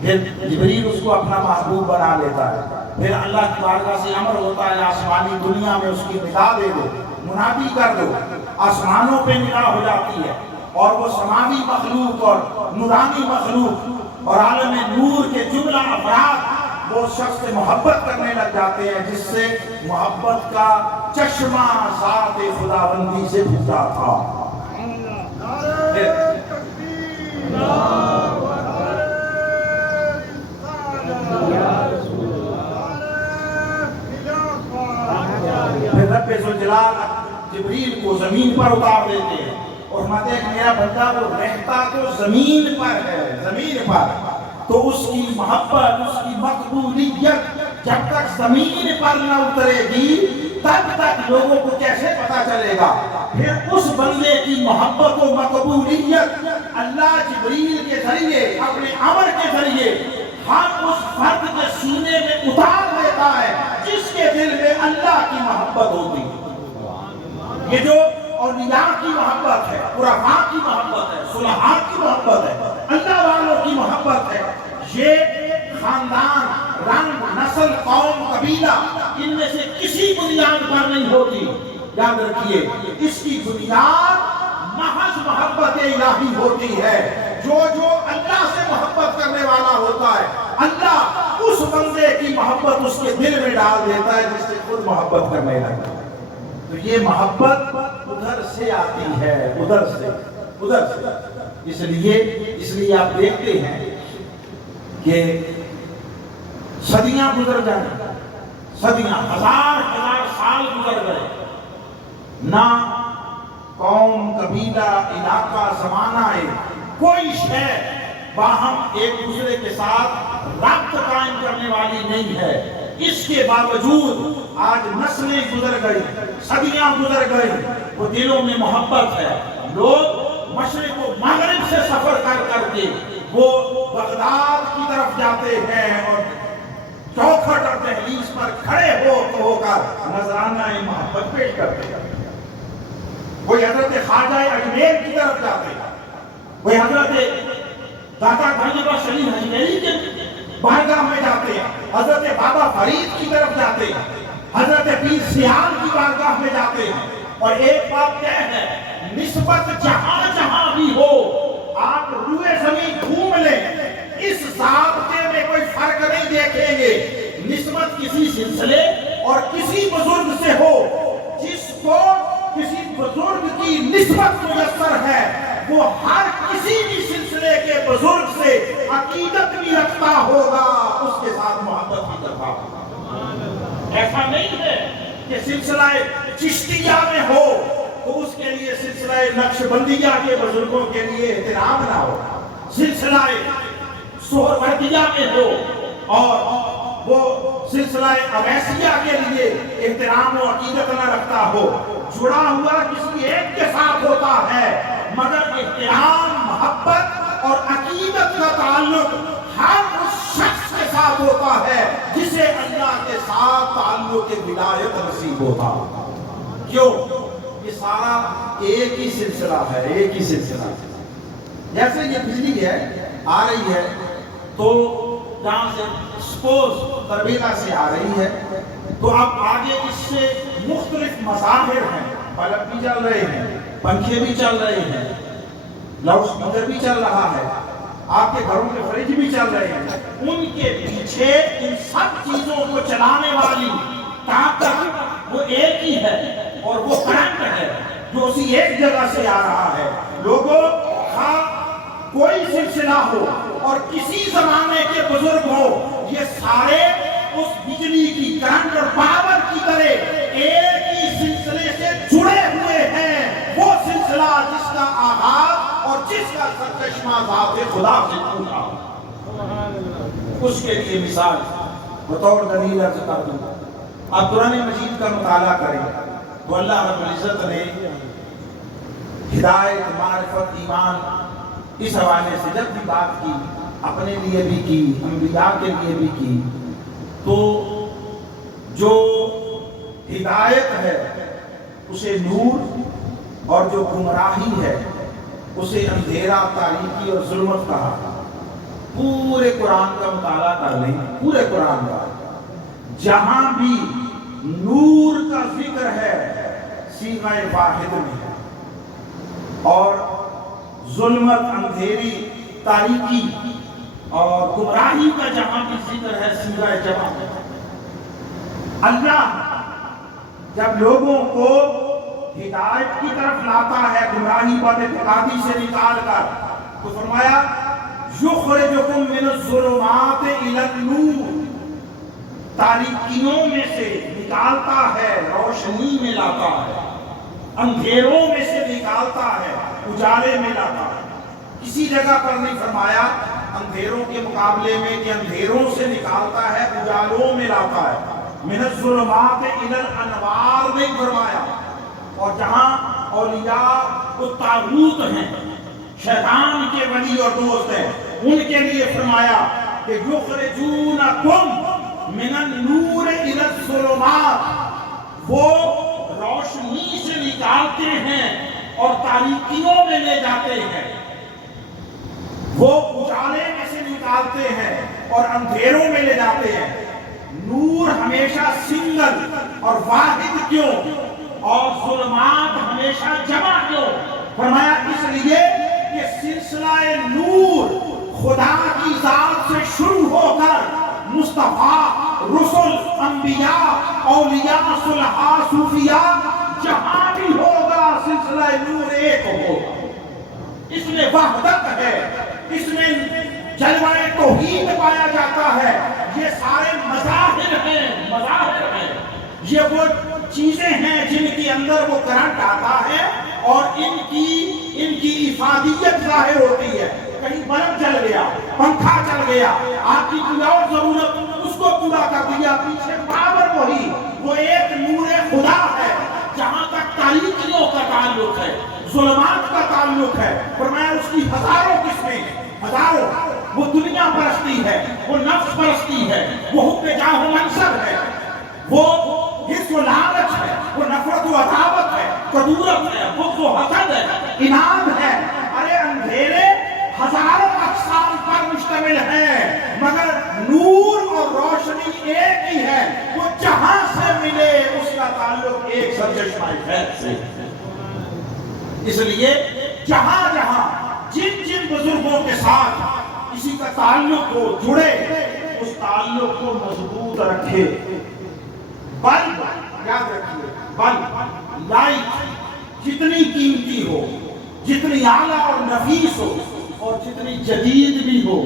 پھر جبریل اس کو اپنا محبوب بنا لیتا ہے، پھر اللہ کی بارگاہ سے امر ہوتا ہے آسمانی دنیا میں اس کی نگاہ دے دو، منادی کر دو، آسمانوں پہ نگاہ ہو جاتی ہے اور وہ سماوی مخلوق اور نورانی مخلوق اور عالم نور کے جملہ افراد وہ شخص سے محبت کرنے لگ جاتے ہیں جس سے محبت کا چشمہ ذات خداوندی سے پھوٹا تھا۔ پھر رب ذوالجلال جبریل کو زمین پر اتار دیتے ہیں اور فرماتے ہیں کہ میرا بندہ وہ رہتا تو زمین پر ہے، زمین پر، تو اس کی محبت، اس کی مقبولیت جب تک زمین پر نہ اترے گی تب تک لوگوں کو کیسے پتا چلے گا؟ پھر اس بندے کی محبت و مقبولیت اللہ جبریل کے ذریعے اپنے امر کے ذریعے ہر اس فرد کے سینے میں اتار دیتا ہے جس کے دل میں اللہ کی محبت ہوتی ہے۔ یہ جو اولیاء کی محبت ہے، قرآن کی محبت ہے، صلحاء کی محبت ہے، اللہ والوں کی محبت ہے، یہ خاندان، رنگ، نسل، قوم، قبیلہ ان میں سے کسی بنیاد پر نہیں ہوتی۔ یاد رکھیے اس کی بنیاد محض محبت الہی ہوتی ہے۔ جو اللہ سے محبت کرنے والا ہوتا ہے اللہ اس بندے کی محبت اس کے دل میں ڈال دیتا ہے جس سے خود محبت کرنے لگتا ہے۔ تو یہ محبت ادھر سے آتی ہے، ادھر سے۔ اس لیے آپ دیکھتے ہیں کہ صدیاں گزر جائیں، صدیاں، ہزار سال گزر گئے، نہ قوم، قبیلہ، علاقہ، زمانہ ہے، کوئی شے باہم ایک دوسرے کے ساتھ رابط قائم کرنے والی نہیں ہے۔ اس کے باوجود آج نسلیں گزر گئی، صدیاں گزر گئی، وہ دلوں میں محبت ہے۔ لوگ مشرق و مغرب سے سفر کر کے وہ بغداد کی طرف جاتے ہیں اور چوکھٹ اور دہلیز پر کھڑے ہو کر نذرانہ محبت پیش کرتے ہیں۔ کوئی حضرت خواجہ اجمیر کی طرف جاتے ہیں، کوئی حضرت داتا گنج بخش علی حجویری کے بارگاہ میں جاتے ہیں، حضرت بابا فرید کی طرف جاتے ہیں، حضرت پیر سیال کی بارگاہ میں جاتے ہیں۔ اور ایک بات طے ہے، نسبت جہاں جہاں بھی ہو آپ روئے زمین گھوم لیں، اس ضابطے میں کوئی فرق نہیں دیکھیں گے۔ نسبت کسی سلسلے اور کسی بزرگ سے ہو، جس کو کسی بزرگ کی نسبت میسر ہے وہ ہر کسی بھی سلسلے کے بزرگ سے عقیدت بھی رکھتا ہوگا، اس کے ساتھ محبت بھی کرتا ہوگا۔ ایسا نہیں ہے کہ سلسلہ چشتیہ میں ہو تو اس کے لیے سلسلہ نقشبندیہ کے بزرگوں کے لیے احترام نہ ہو، سلسلہ سہروردیہ میں ہو اور وہ سلسلہ اویسیہ کے لیے احترام و عقیدت نہ رکھتا ہو۔ جڑا ہوا کسی ایک کے ساتھ ہوتا ہے مگر احترام، محبت اور عقیدت کا تعلق ہر اس شخص کے ساتھ ہوتا ہے جسے اللہ کے ساتھ تعلق ولایت نصیب ہوتا۔ کیوں؟ یہ سارا ایک ہی سلسلہ ہے، ایک ہی سلسلہ۔ جیسے یہ بجلی ہے، آ رہی ہے تو جہاں سے سپوز تربیلا سے آ رہی ہے تو اب آگے اس سے مختلف مظاہر ہیں، بلب بھی چل رہے ہیں، پنکھے بھی چل رہے ہیں، لاؤڈ اسپیکر بھی چل رہا ہے، آپ کے گھروں کے فریج بھی چل رہے ہیں۔ ان کے پیچھے ان سب چیزوں کو چلانے والی طاقت وہ ایک ہی ہے اور وہ کرنٹ ہے جو اسی ایک جگہ سے آ رہا ہے۔ لوگوں کوئی سلسلہ ہو اور کسی زمانے کے بزرگ ہو، یہ سارے اس بجلی کی کرنٹ اور پاور کی طرح ایک ہی سلسلے سے جڑے ہوئے ہیں۔ وہ سلسلہ جس کا آغاز اور جس کا سرچشمہ ذات خدا سے ٹوٹا، اس کے لیے مثال بطور دلیل عرض کر دوں۔ آپ قرآن مجید کا مطالعہ کریں تو اللہ رب العزت نے ہدایت، معرفت، ایمان اس حوالے سے جب بھی بات کی، اپنے لیے بھی کی، انبیاء کے لیے بھی کی، تو جو ہدایت ہے اسے نور اور جو گمراہی ہے اسے اندھیرا، تاریکی اور ظلمت کہا۔ پورے قرآن کا مطالعہ کر لیں، پورے قرآن کا، جہاں بھی نور کا ذکر ہے صیغہ واحد میں ہے، اور ظلمت، اندھیری، تاریکی اور گمراہی کا جہاں بھی ذکر ہے صیغہ جمع میں ہے۔ اللہ جب لوگوں کو ہدایت کی طرف لاتا ہے گمراہی بد اعتقادی سے نکال کر، تو فرمایا یخرجکم من الظلمات الی النور، تاریکیوں میں سے نکالتا ہے، روشنی میں لاتا ہے، اندھیروں میں سے نکالتا ہے، اجالے میں لاتا ہے۔ کسی جگہ پر نہیں فرمایا اندھیروں کے مقابلے میں کہ اندھیروں سے نکالتا ہے، اجالوں میں لاتا ہے، من الظلمات الی الانوار نہیں فرمایا۔ اور جہاں اولیاء الطاغوت ہیں، شیطان کے ولی اور دوست ہیں، ان کے لیے فرمایا کہ یخرجونکم من النور الی الظلمات، وہ روشنی سے نکالتے ہیں اور تاریکیوں میں لے جاتے ہیں، وہ اجالے میں سے نکالتے ہیں اور اندھیروں میں لے جاتے ہیں۔ نور ہمیشہ سنگل اور واحد کیوں اور ظلمات ہمیشہ جمع کیوں؟ فرمایا اس لیے کہ سلسلہ نور خدا کی ذات سے شروع ہو کر مصطفیٰ، رسل، انبیاء، اولیاء، صلحاء، صوفیاء، جہاں بھی ہوگا سلسلہ نور ایک ہوگا۔ اس میں وحدت ہے، اس میں جلوہ توحید پایا جاتا ہے۔ یہ سارے مظاہر ہیں، مظاہر ہیں، یہ وہ چیزیں ہیں جن کے اندر وہ کرنٹ آتا ہے اور ان کی افادیت ظاہر ہوتی ہے۔ کہیں بلب جل گیا، پنکھا چل گیا، آپ کی کوئی اور ضرورت اس کو پورا کر دیا، پیچھے پاور وہی، وہ ایک نور خدا ہے۔ جہاں تک تاریکیوں کا تعلق ہے، ظلمات کا تعلق ہے، فرمایا اس کی ہزاروں قسمیں، ہزاروں، وہ دنیا پرستی ہے، وہ نفس پرستی ہے، وہ حب جاہ و منصب ہے، وہ حرص و لالچ ہے، وہ نفرت و عداوت ہے، کدورت ہے، بغض و حسد ہے، اناد ہے۔ ارے اندھیرے ہزاروں اقسام پر مشتمل ہیں، مگر نور اور روشنی ایک ہی ہے۔ وہ جہاں سے ملے اس کا تعلق ایک سرچشمہ خیر سے۔ اس لیے جہاں جہاں جن بزرگوں کے ساتھ کسی کا تعلق ہو، جڑے، اس تعلق کو مضبوط رکھے۔ بلب یاد رکھیے، بلب، لائٹ جتنی قیمتی ہو، جتنی اعلیٰ اور نفیس ہو اور جتنی جدید بھی ہو،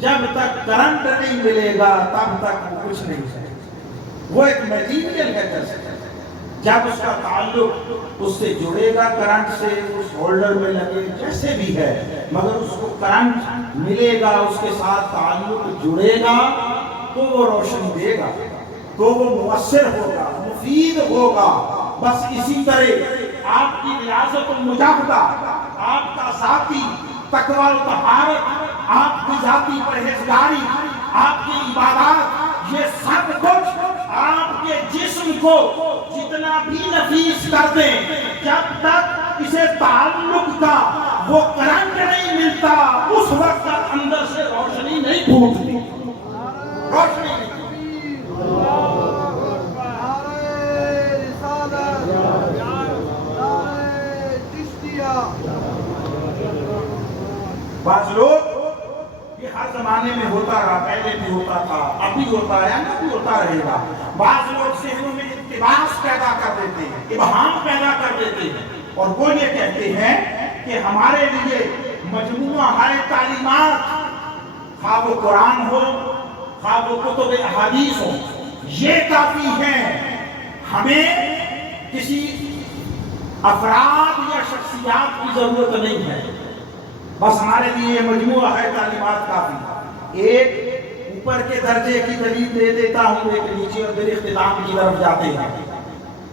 جب تک کرنٹ نہیں ملے گا تب تک وہ کچھ نہیں ہے۔ وہ ایک میٹیریل ہے، جب اس کا تعلق اس سے جڑے گا، کرنٹ سے اس ہولڈر میں لگے، جیسے بھی ہے، مگر اس کو کرنٹ ملے گا، اس کے ساتھ تعلق جڑے گا تو وہ روشنی دے گا، تو وہ مؤثر ہوگا، مفید ہوگا۔ بس اسی طرح آپ کی ریاضت و مجاہدہ، آپ کا ذاتی تقوی و طہارت، آپ کی ذاتی پرہیزگاری، آپ کی عبادات، یہ سب کچھ آپ کے جسم کو جتنا بھی نفیس کر دیں، جب تک اسے تعلق کا وہ کرنٹ نہیں ملتا، اس وقت تک اندر سے روشنی نہیں پھوٹتی، روشنی نہیں۔ بعض لوگ، یہ ہر زمانے میں ہوتا رہا، پہلے بھی ہوتا تھا، ابھی ہوتا ہے، نا بھی ہوتا رہے گا، بعض لوگ ذہنوں میں التباس پیدا کر دیتے ہیں، ابہام پیدا کر دیتے ہیں، اور وہ یہ کہتے ہیں کہ ہمارے لیے مجموعہ ہے تعلیمات، خواہ وہ قرآن ہو، خواہ وہ کتب احادیث ہو، یہ کافی ہیں، ہمیں کسی افراد یا شخصیات کی ضرورت نہیں ہے، بس ہمارے لیے یہ مجموعہ ہے تعلیمات کافی۔ ایک اوپر کے درجے کی دلیل دے دیتا ہوں، ایک نیچے اور پھر اختتام کی طرف جاتے ہیں۔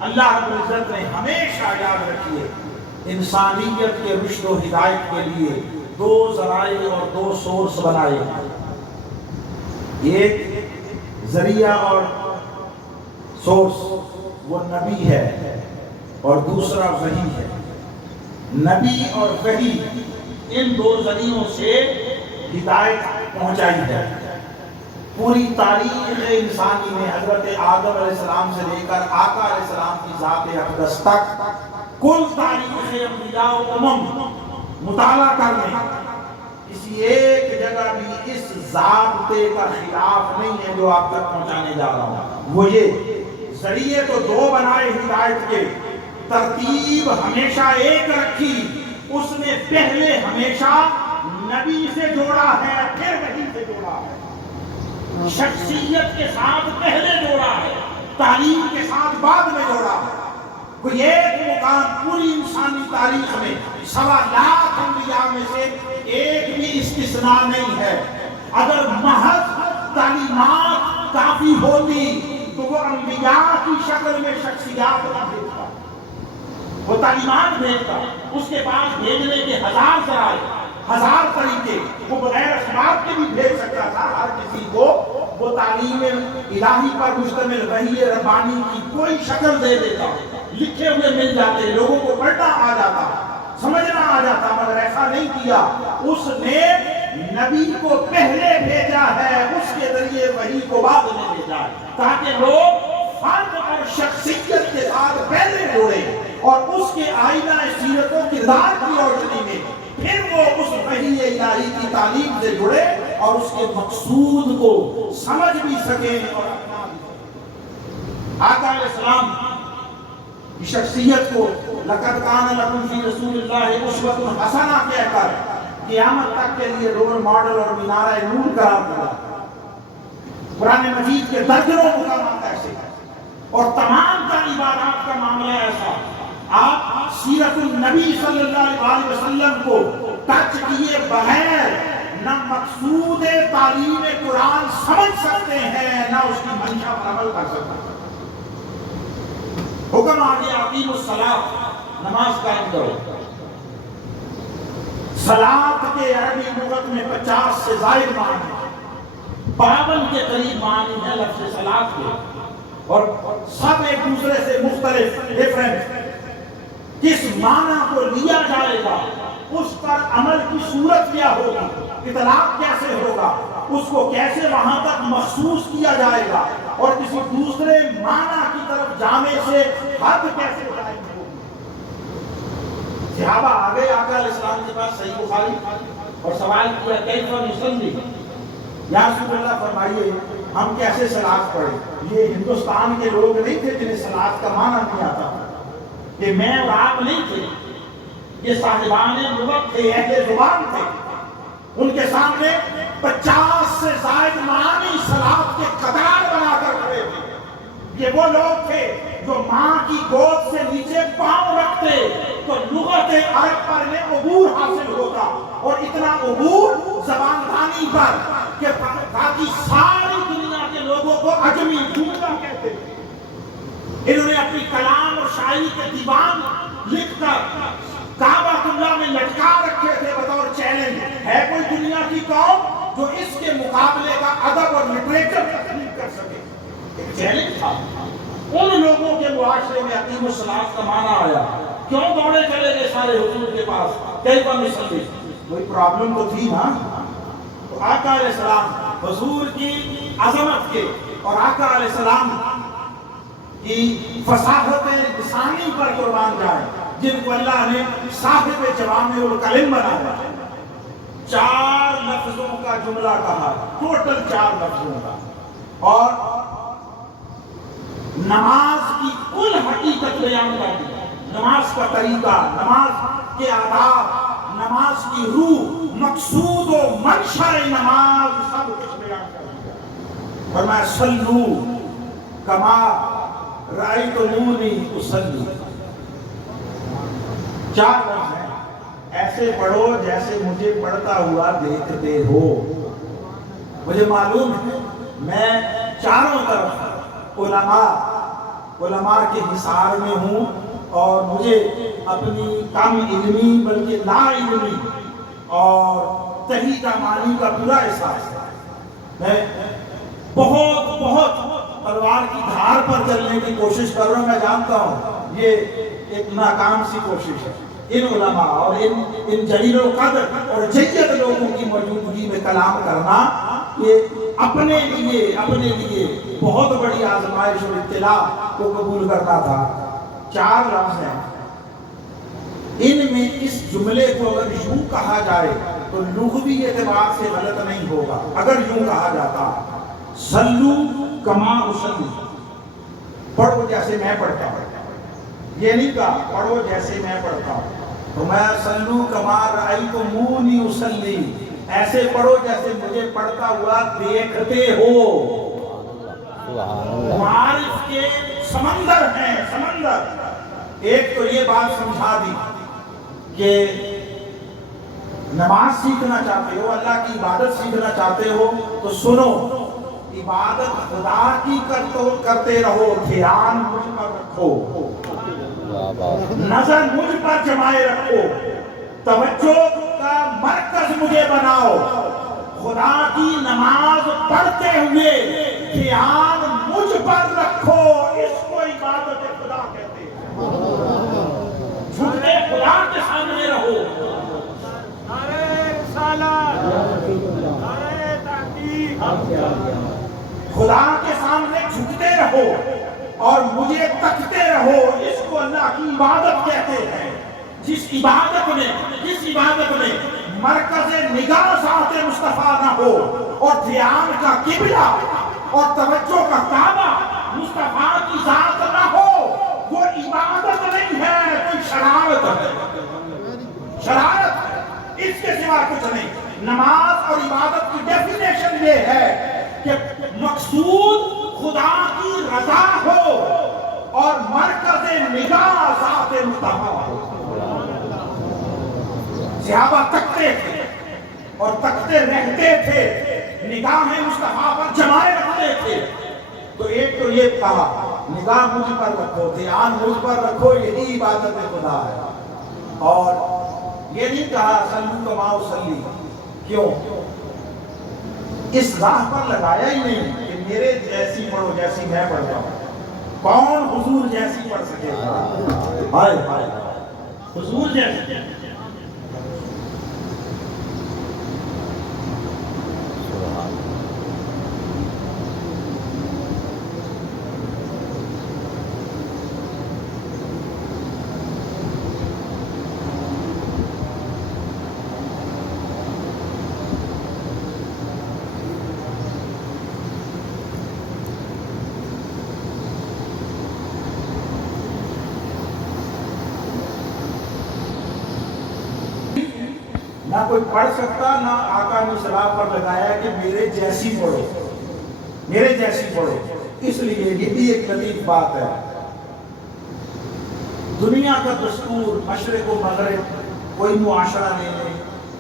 اللہ رب العزت نے ہمیشہ یاد رکھیے، انسانیت کے رشد و ہدایت کے لیے دو ذرائع اور دو سورس بنائے، ایک ذریعہ اور سورس وہ نبی ہے اور دوسرا وحی ہے۔ نبی اور وحی، ان دو ذریعوں سے ہدایت پہنچائی ہے۔ پوری تاریخ انسانی میں حضرت آدم علیہ السلام سے لے کر آقا علیہ السلام کی ذات اقدس تک کل تاریخ انبیاء و امم مطالعہ کر لیں، کسی ایک جگہ بھی اس ضابطے کا خلاف نہیں ہے جو آپ تک پہنچانے جا رہا ہوں۔ وہ یہ ذریعے تو دو بنائے ہدایت کے، ترتیب ہمیشہ ایک رکھی، اس نے پہلے ہمیشہ نبی سے جوڑا ہے پھر وحی سے جوڑا ہے، شخصیت کے ساتھ پہلے جوڑا ہے، تعلیم کے ساتھ بعد میں جوڑا ہے۔ کوئی ایک مقام پوری انسانی تاریخ میں 1.25 انبیاء میں سے ایک بھی استثناء نہیں ہے۔ اگر محض تعلیمات کافی ہوتی تو وہ انبیاء کی شکل میں شخصیات نہ بھیجتا، وہ تعلیمات بھیجتا، اس کے پاس بھیجنے کے 1000 ذرائع، 1000 طریقے، وہ بغیر اسباب کے بھی بھیج سکتا تھا ہر کسی کو۔ وہ تعلیم الہی پر مشتمل وحی ربانی کی کوئی شکل دے دیتا، لکھے ہوئے مل جاتے، لوگوں کو پڑھنا آ جاتا، سمجھنا آ جاتا، مگر ایسا نہیں کیا۔ اس نے نبی کو پہلے بھیجا ہے، اس کے ذریعے وحی کو بعد میں بھیجا ہے، تاکہ لوگ فرد اور شخصیت کے ساتھ پہلے جوڑے اور اس کے آئینہ سیرت و کردار کی روشنی میں پھر وہ اس وحی الہی کی تعلیم سے جڑے اور اس کے مقصود کو سمجھ بھی سکیں اور اپنا بھی سکیں۔ آقا علیہ السلام کی شخصیت کو لقد کان لکم فی رسول اللہ اسوۃ حسنہ کہہ کر قیامت تک کے لیے رول ماڈل اور مینارہ نور قرار دیا۔ قرآن مجید کے درجنوں مقامات ایسے ہیں اور تمام کا عبادات کا معاملہ ایسا۔ آپ سیرت النبی صلی اللہ علیہ وسلم کو ٹچ کیے بغیر نہ مقصود تعلیم قرآن سمجھ سکتے ہیں، نہ اس کی منشا پر عمل کر سکتے ہیں۔ حکم آ گیا اقیموا الصلاۃ، نماز قائم کرو۔ صلاۃ کے عربی لغت میں 50 سے زائد معنی، 52 کے قریب معنی ہے لفظ صلاۃ کے، اور سب ایک دوسرے سے مختلف، ڈیفرنٹ۔ کس معنی کو لیا جائے گا، اس پر عمل کی صورت کیا ہوگی، اطلاق کیسے ہوگا، اس کو کیسے وہاں تک مخصوص کیا جائے گا، اور کسی دوسرے معنی کی طرف جانے سے حد کیسے ظاہر ہوگی۔ صحابہ آگے آقا علیہ السلام کے پاس صحیح بخاری اور سوال کیا کیف نصلی، یا رسول اللہ فرمائیے ہم کیسے صلاۃ پڑھیں۔ یہ ہندوستان کے لوگ نہیں تھے جنہیں صلاۃ کا معنی نہیں آتا، یہ میں اور آپ نہیں تھے، یہ صاحبان لغت تھے، اہل زبان تھے، ان کے سامنے 50 سے زائد معانی صلاۃ کے قطار بنا کر کھڑے تھے۔ یہ وہ لوگ تھے جو ماں کی گود سے نیچے پاؤں رکھتے تو لغت عرب پر انہیں عبور حاصل ہوتا، اور اتنا عبور زبان دانی پر کہ باقی ساری دنیا کے لوگوں کو عجمی جملہ کہتے تھے۔ انہوں نے اپنی کلام اور شاعری کے دیوان لکھ کر کعبۃ اللہ میں لٹکا رکھے تھے بطور چیلنج۔ ہے کوئی دنیا کی قوم جو اس کے مقابلے کا ادب اور لٹریچر تسلیم کر سکے؟ ایک چیلنج تھا۔ ان لوگوں کے معاشرے میں اقیم الصلاۃ کا معنی آیا، کیوں دوڑے چلے گئے سارے حضور کے پاس، کیف نصلی، کوئی پرابلم تو تھی نا۔ تو آقا علیہ السلام حضور کی عظمت کے اور آقا علیہ السلام کی فصاحت لسانی پر قربان جائے، جن کو اللہ نے صاحب جوامع الکلم بنایا، 4 لفظوں کا جملہ کہا، ٹوٹل 4 لفظوں کا، اور نماز کی کل حقیقت بیان کر دی، نماز کا طریقہ، نماز کے آداب، نماز کی روح، مقصود و منشأ نماز، سب کچھ بیان کر دیا۔ فرمایا صلو کما رأیتمونی اصلی، 4 لفظ ہیں، ایسے پڑھو جیسے مجھے پڑھتا ہوا دیکھتے ہو۔ مجھے معلوم ہے میں چاروں طرف علماء کے حصار میں ہوں، اور مجھے اپنی کم علمی بلکہ لا علمی اور طریقہ معنی کا پورا احساس ہے۔ میں بہت تلوار کی دھار پر چلنے کی کوشش کر رہا ہوں، میں جانتا ہوں یہ ایک ناکام سی کوشش ہے، ان علماء اور ان جلیل القدر اور جید لوگوں کی موجودگی میں کلام کرنا یہ اپنے لیے بہت بڑی آزمائش اور ابتلا کو قبول کرنا تھا۔ 4 لفظ ہیں، ان میں اس جملے کو اگر یوں کہا جائے تو لغوی اعتبار سے غلط نہیں ہوگا۔ اگر یوں کہا جاتا صلو کما اصلی، پڑھو جیسے میں پڑھتا ہوں، یہ نہیں کہا پڑھو جیسے میں پڑھتا ہوں، تو میں صلو کما رأیتمونی اصلی، ایسے پڑھو جیسے مجھے پڑھتا ہوا دیکھتے ہو۔ سبحان اللہ۔ معارف کے سمندر ہیں، سمندر۔ ایک تو یہ بات سمجھا دی کہ نماز سیکھنا چاہتے ہو، اللہ کی عبادت سیکھنا چاہتے ہو تو سنو، عبادت خدا کی کرتے رہو، دھیان مجھ پر رکھو، نظر مجھ پر جمائے رکھو، توجہ کا مرکز مجھے بناؤ، خدا کی نماز پڑھتے ہوئے دھیان مجھ پر رکھو، اس کو عبادت خدا کہتے ہیں۔ جھکتے خدا کے سامنے رہو، خدا کے سامنے جھکتے رہو اور مجھے تکتے رہو، اس کو اللہ کی عبادت کہتے ہیں۔ جس عبادت میں مرکز نگاہ ذات مصطفیٰ نہ ہو اور دھیان کا قبلہ اور توجہ کا کعبہ مصطفیٰ کی ذات نہ ہو، وہ عبادت نہیں ہے، کوئی شرارت ہے، شرارت ہے، اس کے سوا کچھ نہیں۔ نماز اور عبادت کی ڈیفینیشن یہ ہے کہ مقصود خدا کی رضا ہو اور مرکز نگاہ ذات مصطفیٰ ہو۔ صحابہ تکتے تھے اور تکتے رہتے تھے، نگاہ مصطفیٰ پر جمائے رکھتے تھے۔ تو ایک تو یہ کہا نگاہ مجھ پر رکھو، دھیان مجھ پر رکھو، یہی عبادت خدا ہے۔ اور یہ نہیں کہا صلو کما اصلی، کیوں؟ اس راہ پر لگایا ہی نہیں کہ میرے جیسی پڑھو جیسی میں پڑھتا ہوں۔ کون حضور جیسی پڑھ سکے گا؟ ہائے ہائے، حضور جیسی۔ نہ کوئی پڑھ سکتا، نہ آقا نے صلاح پر لگایا کہ میرے جیسی پڑھو، میرے جیسی پڑھو۔ اس لیے یہ بھی ایک لطیف بات ہے، دنیا کا دستور مشرق و مغرب کوئی معاشرہ لے لے،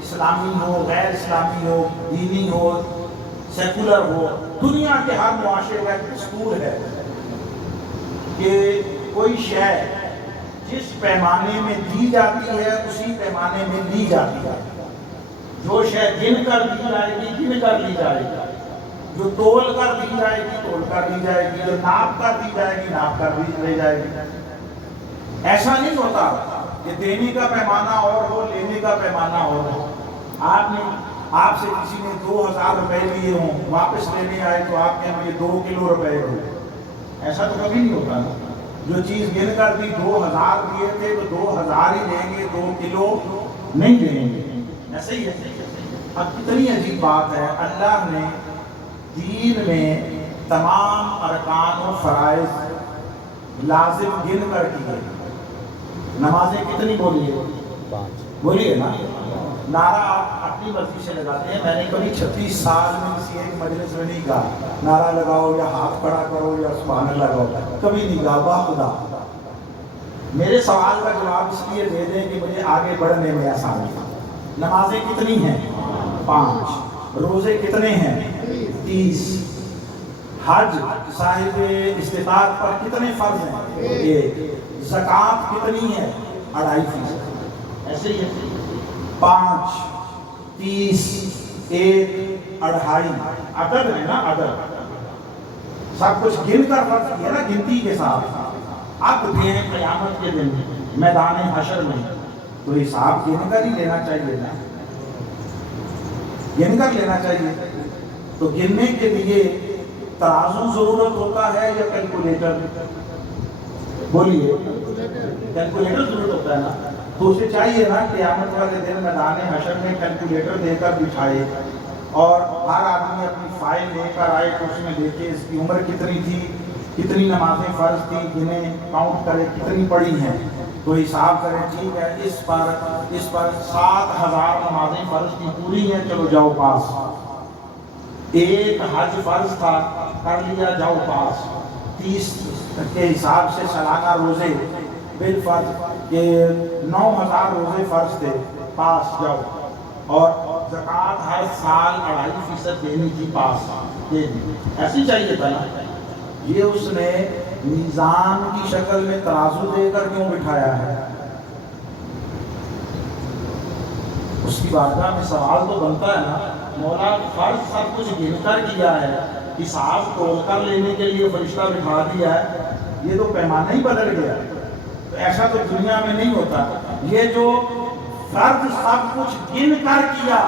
اسلامی ہو، غیر اسلامی ہو، دینی ہو، سیکولر ہو، دنیا کے ہر معاشرے کا ایک دستور ہے کہ کوئی شے جس پیمانے میں دی جاتی ہے اسی پیمانے میں لی جاتی ہے۔ جو شے گن کر دی جائے گی گن کر لی جائے گی، جو تول کر دی جائے گی تول کر دی جائے گی، جو ناپ کر دی جائے گی ناپ کر دی جائے گی۔ ایسا نہیں ہوتا کہ دینے کا پیمانہ اور ہو، لینے کا پیمانہ اور ہو۔ آپ سے کسی نے 2000 روپے لیے ہوں، واپس لینے آئے تو آپ کے مجھے 2 کلو روپے ہو، ایسا تو کبھی نہیں ہوتا نا۔ جو چیز گن کر دی 2000 دیے تھے تو 2000 ہی لیں گے، 2 کلو نہیں لیں گے، ایسا ہی ہے۔ اب کتنی عجیب بات ہے، اللہ نے دین میں تمام ارکان و فرائض لازم گن کر دیے۔ نمازیں کتنی بولیے؟ 5 بولیے نا۔ نعرہ آپ اپنی مرضی سے لگاتے ہیں، میں نے کبھی 36 سال میں کسی ایک مجلس میں نہیں کہا نعرہ لگاؤ یا ہاتھ کھڑا کرو یا سبحان اللہ لگاؤ، کبھی نہیں کہا، واہ خدا۔ میرے سوال کا جواب اس لیے دے دیں کہ مجھے آگے بڑھنے میں آسانی۔ نمازیں کتنی ہیں؟ 5۔ روزے کتنے ہیں؟ 30۔ حج صاحب استطاعت پر کتنے فرض ہیں؟ 1۔ زکوٰۃ کتنی ہے؟ 2.5%۔ ایسے ہی ہے، 5، 30، 1، 2.5 عدد ہے نا، عدد سب کچھ گن کر فرض کیا نا، گنتی کے ساتھ۔ اب دیں قیامت کے دن میدان حشر میں تو حساب گن کر ہی لینا چاہیے نا، گن کر لینا چاہیے. تو گننے کے لیے ترازو ضرورت ہوتا ہے یا کیلکولیٹر؟ بولیے، کیلکولیٹر ضرورت ہوتا ہے نا. تو اسے چاہیے نا قیامت والے دن میدان حشر میں کیلکولیٹر دے کر بٹھائے اور ہر آدمی اپنی فائل لے کر آئے تو اس میں دیکھے اس کی عمر کتنی تھی، کتنی نمازیں فرض تھی، گنے کاؤنٹ کرے کتنی پڑھی ہیں، تو حساب کرے ٹھیک ہے اس پر 7,000 نمازیں فرض کی پوری ہیں، چلو جاؤ پاس. ایک حج فرض تھا، کر لیا، جاؤ پاس. 30 کے حساب سے سالانہ روزے بالفرض کہ 9,000 روزے فرض تھے، پاس جاؤ. اور زکوٰۃ ہر سال 2.5% دینی تھی، پاس دینی. ایسی چاہیے تھا نا. یہ اس نے میزان کی شکل میں ترازو دے کر کیوں بٹھایا ہے؟ اس کی بارگاہ میں سوال تو بنتا ہے نا، مولا فرض سب کچھ گن کر کیا ہے، حساب تول کر لینے کے لیے فرشتہ بٹھا دیا ہے، یہ تو پیمانہ ہی بدل گیا. تو ایسا تو دنیا میں نہیں ہوتا. یہ جو فرض سب کچھ گن کر کیا،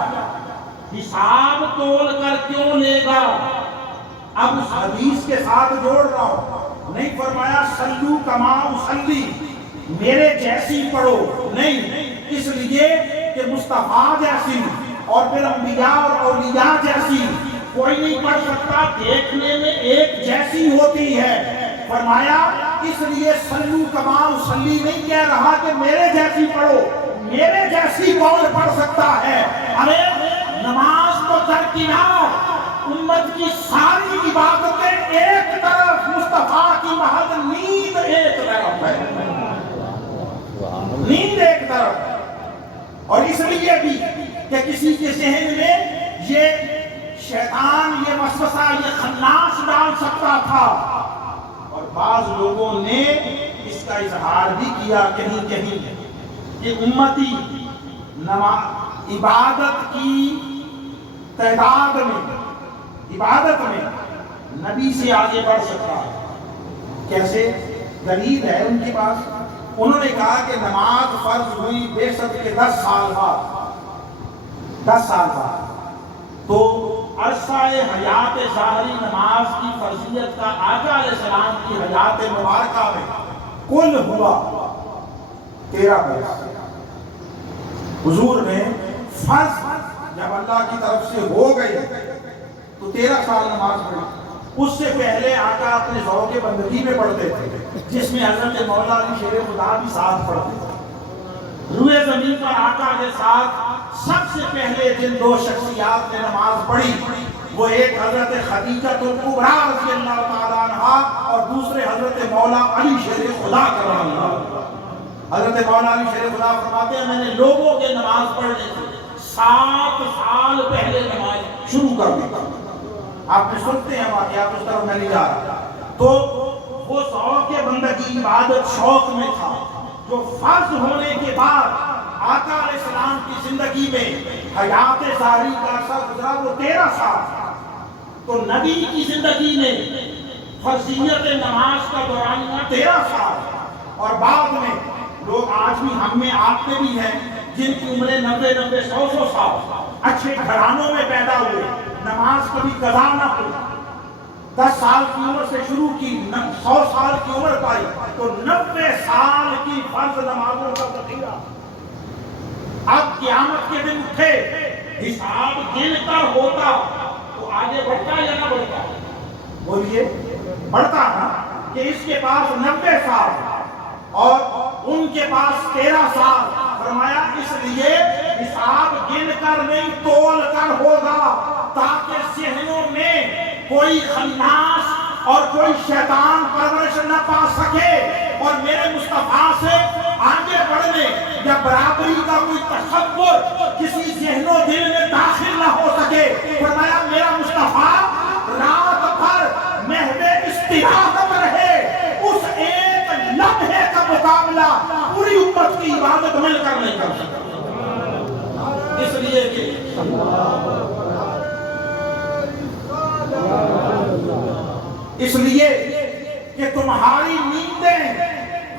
حساب تول کر کیوں لے گا؟ اب اس حدیث کے ساتھ جوڑ رہا ہوں. نہیں فرمایا صلو کما اصلی، میرے جیسی پڑھو، نہیں، اس لیے کہ مصطفیٰ جیسی اور پھر انبیاء اور اولیاء جیسی کوئی نہیں پڑھ سکتا، دیکھنے میں ایک جیسی ہوتی ہے. فرمایا اس لیے صلو کما اصلی نہیں کہہ رہا کہ میرے جیسی پڑھو، میرے جیسی کون پڑھ سکتا ہے؟ ہمیں نماز کو درکنار، امت کی ساری عبادتیں ایک طرف، مصطفیٰ کی محض نیند ایک طرف ہے، نیند ایک طرف. اور اس لیے بھی کہ کسی کے ذہن میں یہ شیطان، یہ وسوسہ، یہ خناس ڈال سکتا تھا. اور بعض لوگوں نے اس کا اظہار بھی کیا کہیں کہیں کہ امتی عبادت کی تعداد میں، عبادت میں نبی سے آگے بڑھ سکتا ہے. کیسے؟ دلیل ہے ان کے پاس. انہوں نے کہا کہ نماز فرض ہوئی بے شک کے 10 سال بعد، 10 سال بعد. تو عرصہ حیات ظاہری نماز کی فرضیت کا آقا علیہ السلام کی حیات مبارکہ میں کل ہوا 13 برس. حضور نے فرض جب اللہ کی طرف سے ہو گئی تو 13 سال نماز پڑھی. اس سے پہلے آقا اپنے ذوق بندگی میں پڑھتے تھے، جس میں حضرت مولا علی شیر خدا بھی ساتھ پڑھتے تھے. روئے زمین پر آقا کے ساتھ سب سے پہلے جن 2 شخصیات نے نماز پڑھی وہ ایک حضرت خدیجہ الکبریٰ رضی اللہ تعالیٰ عنہا اور دوسرے حضرت مولا علی شیر خدا کرم اللہ. حضرت مولا علی شیر خدا فرماتے ہیں میں نے لوگوں کے نماز پڑھنے سے 7 سال پہلے نماز شروع کر دی. آپ نے سنتے ہیں واقعات، اس طرح میں نہیں جا رہا. تو وہ ذوق بندگی، عبادت، شوق میں تھا جو فرض ہونے کے بعد آقا علیہ السلام کی زندگی میں حیات ظاہری کا عرصہ گزرا وہ 13 سال. تو نبی کی زندگی میں فرضیت نماز کا دورانیہ 13 سال. اور بعد میں لوگ آج بھی ہم میں آپ میں بھی ہیں جن کی عمریں 90 100 سال، اچھے گھرانوں میں پیدا ہوئے، نماز کبھی قضا نہ ہوئی، 10 سال کی عمر سے شروع کی، 100 سال کی عمر پائی، تو 90 سال کی فرض نمازوں کا ذخیرہ. اب قیامت کے دن اٹھے، حساب گن کر ہوتا تو آگے بڑھتا یا نہ بڑھتا؟ بولیے، بڑھتا نا. کہ اس کے پاس 90 سال اور ان کے پاس 13 سال. فرمایا اس لیے حساب گن کر نہیں تول کر ہوگا تاکہ ذہنوں میں کوئی خناس اور کوئی شیطان پرورش نہ پا سکے اور میرے مصطفیٰ سے آگے بڑھنے یا برابری کا کوئی تصور کسی ذہن و دل میں داخل نہ ہو سکے. فرمایا میرا مصطفیٰ رات بھر محو استراحت رہے، اس ایک لمحے کا مقابلہ پوری امت کی عبادت مل کر نہیں کر سکتا. اس لیے کہ تمہاری نیندیں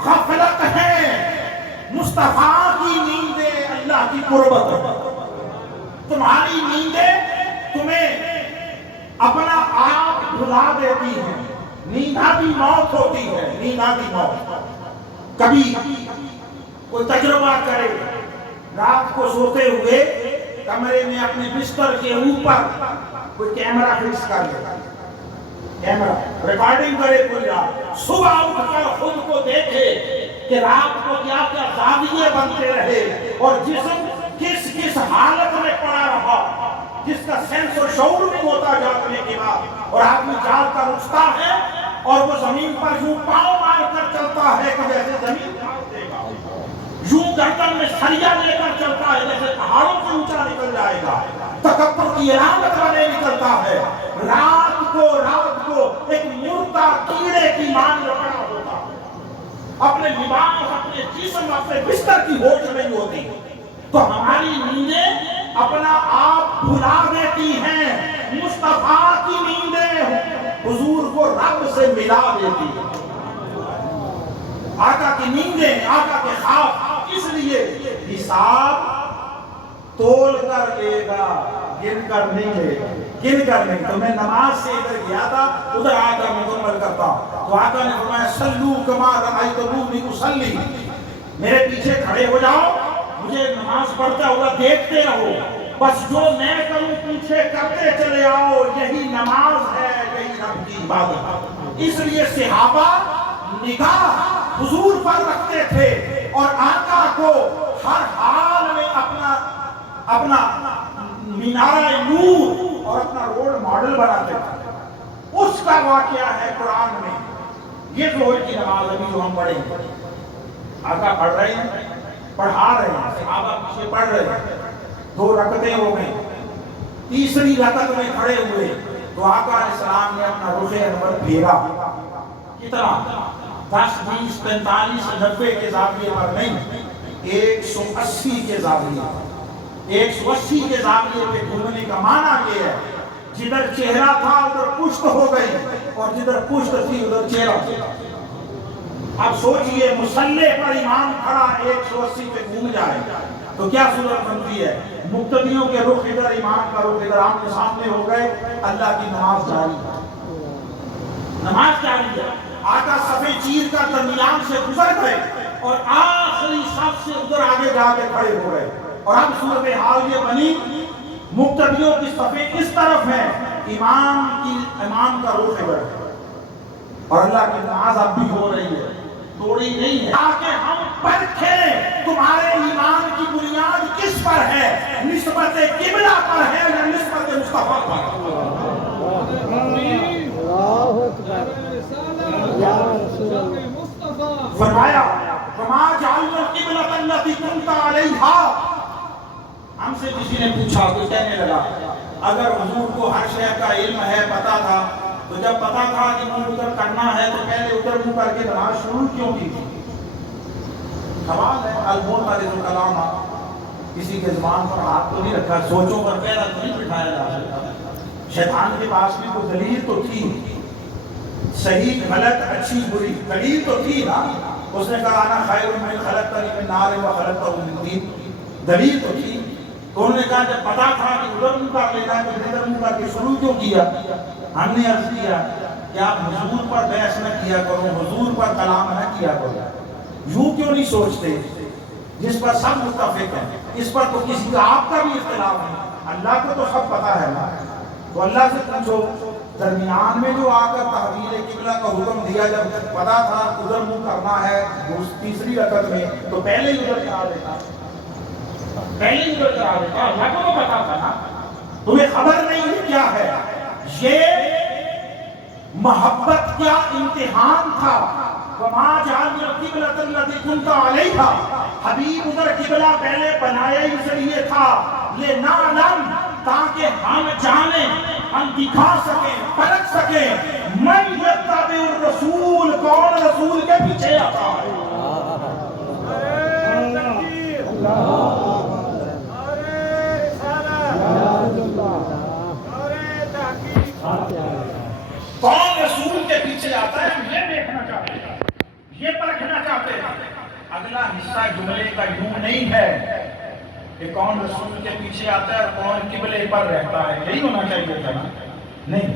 غفلت ہیں، مصطفیٰ کی نیند اللہ کی قربت. تمہاری نیندیں تمہیں اپنا آپ بھلا دیتی ہیں. نیندہ بھی موت ہوتی ہے, نیندہ بھی موت. کبھی کوئی تجربہ کرے, رات کو سوتے ہوئے کمرے میں اپنے بستر کے اوپر کوئی کیمرہ فکس کر لے, کیمرہ ریکارڈنگ کرے کوئی رات, صبح اٹھ کر خود کو دیکھے کہ رات کو کیا کیا زاویے بنتے رہے اور جسم کس کس حالت میں پڑا رہا, جس کا سینس اور شعور نہیں ہوتا جاگنے کے بعد. اور آدمی جاگ کر اٹھتا ہے اور وہ زمین پر یوں پاؤں مار کر چلتا ہے کہ جیسے زمین کھاڑ دے گا, یوں گردن میں سریا لے کر چلتا ہے جیسے پہاڑوں سے اونچا نکل جائے گا, تکبر کی علامت بنے نکلتا ہے. رات کو ایک مردہ کیڑے کی مان لپڑا ہوتا, اپنے لباس, اپنے جسم, اپنے بستر کی ہوش نہیں ہوتی. تو ہماری نیندیں اپنا آپ بھلا دیتی ہیں, مصطفیٰ کی نیندیں حضور کو رب سے ملا دیتی ہیں. آقا کی نیندیں, آقا کے خواب, اس لیے حساب تول کر لے گا, گن کر نہیں لے گا, گن کر نہیں. تو میں نماز سے ادھر گیا تھا, ادھر آ کر مکمل کرتا. تو آقا نے فرمایا صلو کما رأیتمونی اصلی, میرے پیچھے کھڑے ہو جاؤ, مجھے نماز پڑھتا ہوا دیکھتے رہو, بس جو میں کروں پیچھے کرتے چلے آؤ, یہی نماز ہے, یہی رب کی عبادت. اس لیے صحابہ نگاہ حضور پر رکھتے تھے اور آقا کو ہر حال میں اپنا مینارہ نور اور اپنا رول ماڈل بناتے تھے. اس کا واقعہ ہے قرآن میں. یہ ظہر کی نماز ابھی جو ہم پڑھیں گے, آقا پڑھ رہے ہیں, پڑھا رہے ہیں, صحابہ پیچھے پڑھ رہے ہیں, 2 رکعتیں ہو گئی, تیسری رکعت میں کھڑے ہوئے تو آقا علیہ السلام نے اپنا رخ انور پھیرا. کتنا؟ 10, 20, 45, 90 کے زاویے پر نہیں, 180 کے زاویے پر. 180 کے زاویے پہ گھومنے کا معنی یہ ہے جدھر چہرہ تھا ادھر پشت ہو گئی اور جدھر پشت تھی ادھر چہرہ. اب سوچئے مصلی پر امام کھڑا 180 پہ گھوم جائے تو کیا صورت بنتی ہے؟ مقتدیوں کے رخ ادھر, امام کا رخ ادھر, آمنے سامنے ہو گئے, اللہ کی نماز جاری ہے, نماز جاری ہے. آقا صفے چیر کا درمیان سے گزر گئے اور آخری صف سے ادھر آگے جا کے کھڑے ہو گئے. اور اب صورتحال یہ بنی, مقتدیوں کی صفیں اس طرف ہیں, امام کا رخ ادھر ہے اور اللہ کی نماز اب بھی ہو رہی ہے, توڑی نہیں ہے. تاکہ ہم پرکھیں تمہارے ایمان کی بنیاد کس پر ہے, نسبت قبلہ پر ہے یا نسبت مصطفیٰ پر. فرمایا وما جعلنا القبلۃ التي كنت عليها. ہم سے کسی نے پوچھا تو کہنے لگا اگر حضور کو ہر شے کا علم ہے, پتا تھا, تو جب پتا تھا کہ منہ ادھر کرنا ہے تو پہلے ادھر منہ کر کے نماز شروع کیوں کی تھی؟ سوال ہے. المعترض الکلام, کسی کے زبان پر ہاتھ تو نہیں رکھا, سوچوں پر پیرا تو نہیں بٹھایا جا سکتا. شیطان کے پاس بھی کوئی دلیل تو تھی, صحیح غلط اچھی بری دلیل تو تھی نا. اس نے کہا انا خیر من خلقتنی من نار وخلقتہ من طین, دلیل تو تھی. تو انہوں نے کہا جب پتا تھا کہ ادھر منہ کر لینا ہے تو ادھر منہ کر کے شروع کیوں کیا؟ ہم نے عرض کیا کہ آپ حضور پر بحث نہ کیا کرو, حضور پر کلام نہ کیا کرو. یوں کیوں نہیں سوچتے جس پر سب متفق ہیں, اس پر تو کسی کا آپ کا بھی اختلاف نہیں, اللہ کو تو سب پتا ہے نا. تو اللہ سے پوچھو, درمیان میں جو آ کر تحویل قبلہ کا حکم دیا, جب پتا تھا ادھر منہ کرنا ہے تیسری رکعت میں تو پہلے ہی ادھر کرا دیتا, پہلے ہی ادھر کرا دیتا. اللہ کو تو پتا تھا نا, تمہیں خبر نہیں ہے کیا ہے. یہ محبت کیا امتحان تھا. وما جعلنا القبلۃ التي كنت عليها, حبیب ادھر قبلہ پہلے بنایا اس لیے تھا لنعلم, تاکہ ہم جانیں, ہم دکھا سکیں, پرکھ سکیں من یتبع الرسول, کون رسول کے پیچھے آتا ہے. کون رسول کے پیچھے آتا ہے, ہم یہ دیکھنا چاہتے ہیں, یہ پرکھنا چاہتے ہیں. اگلا حصہ جملے کا یوں نہیں ہے کہ کون رسول کے پیچھے آتا ہے اور کون قبلے پر رہتا ہے، یہی ہونا چاہیے تھا نا؟ نہیں،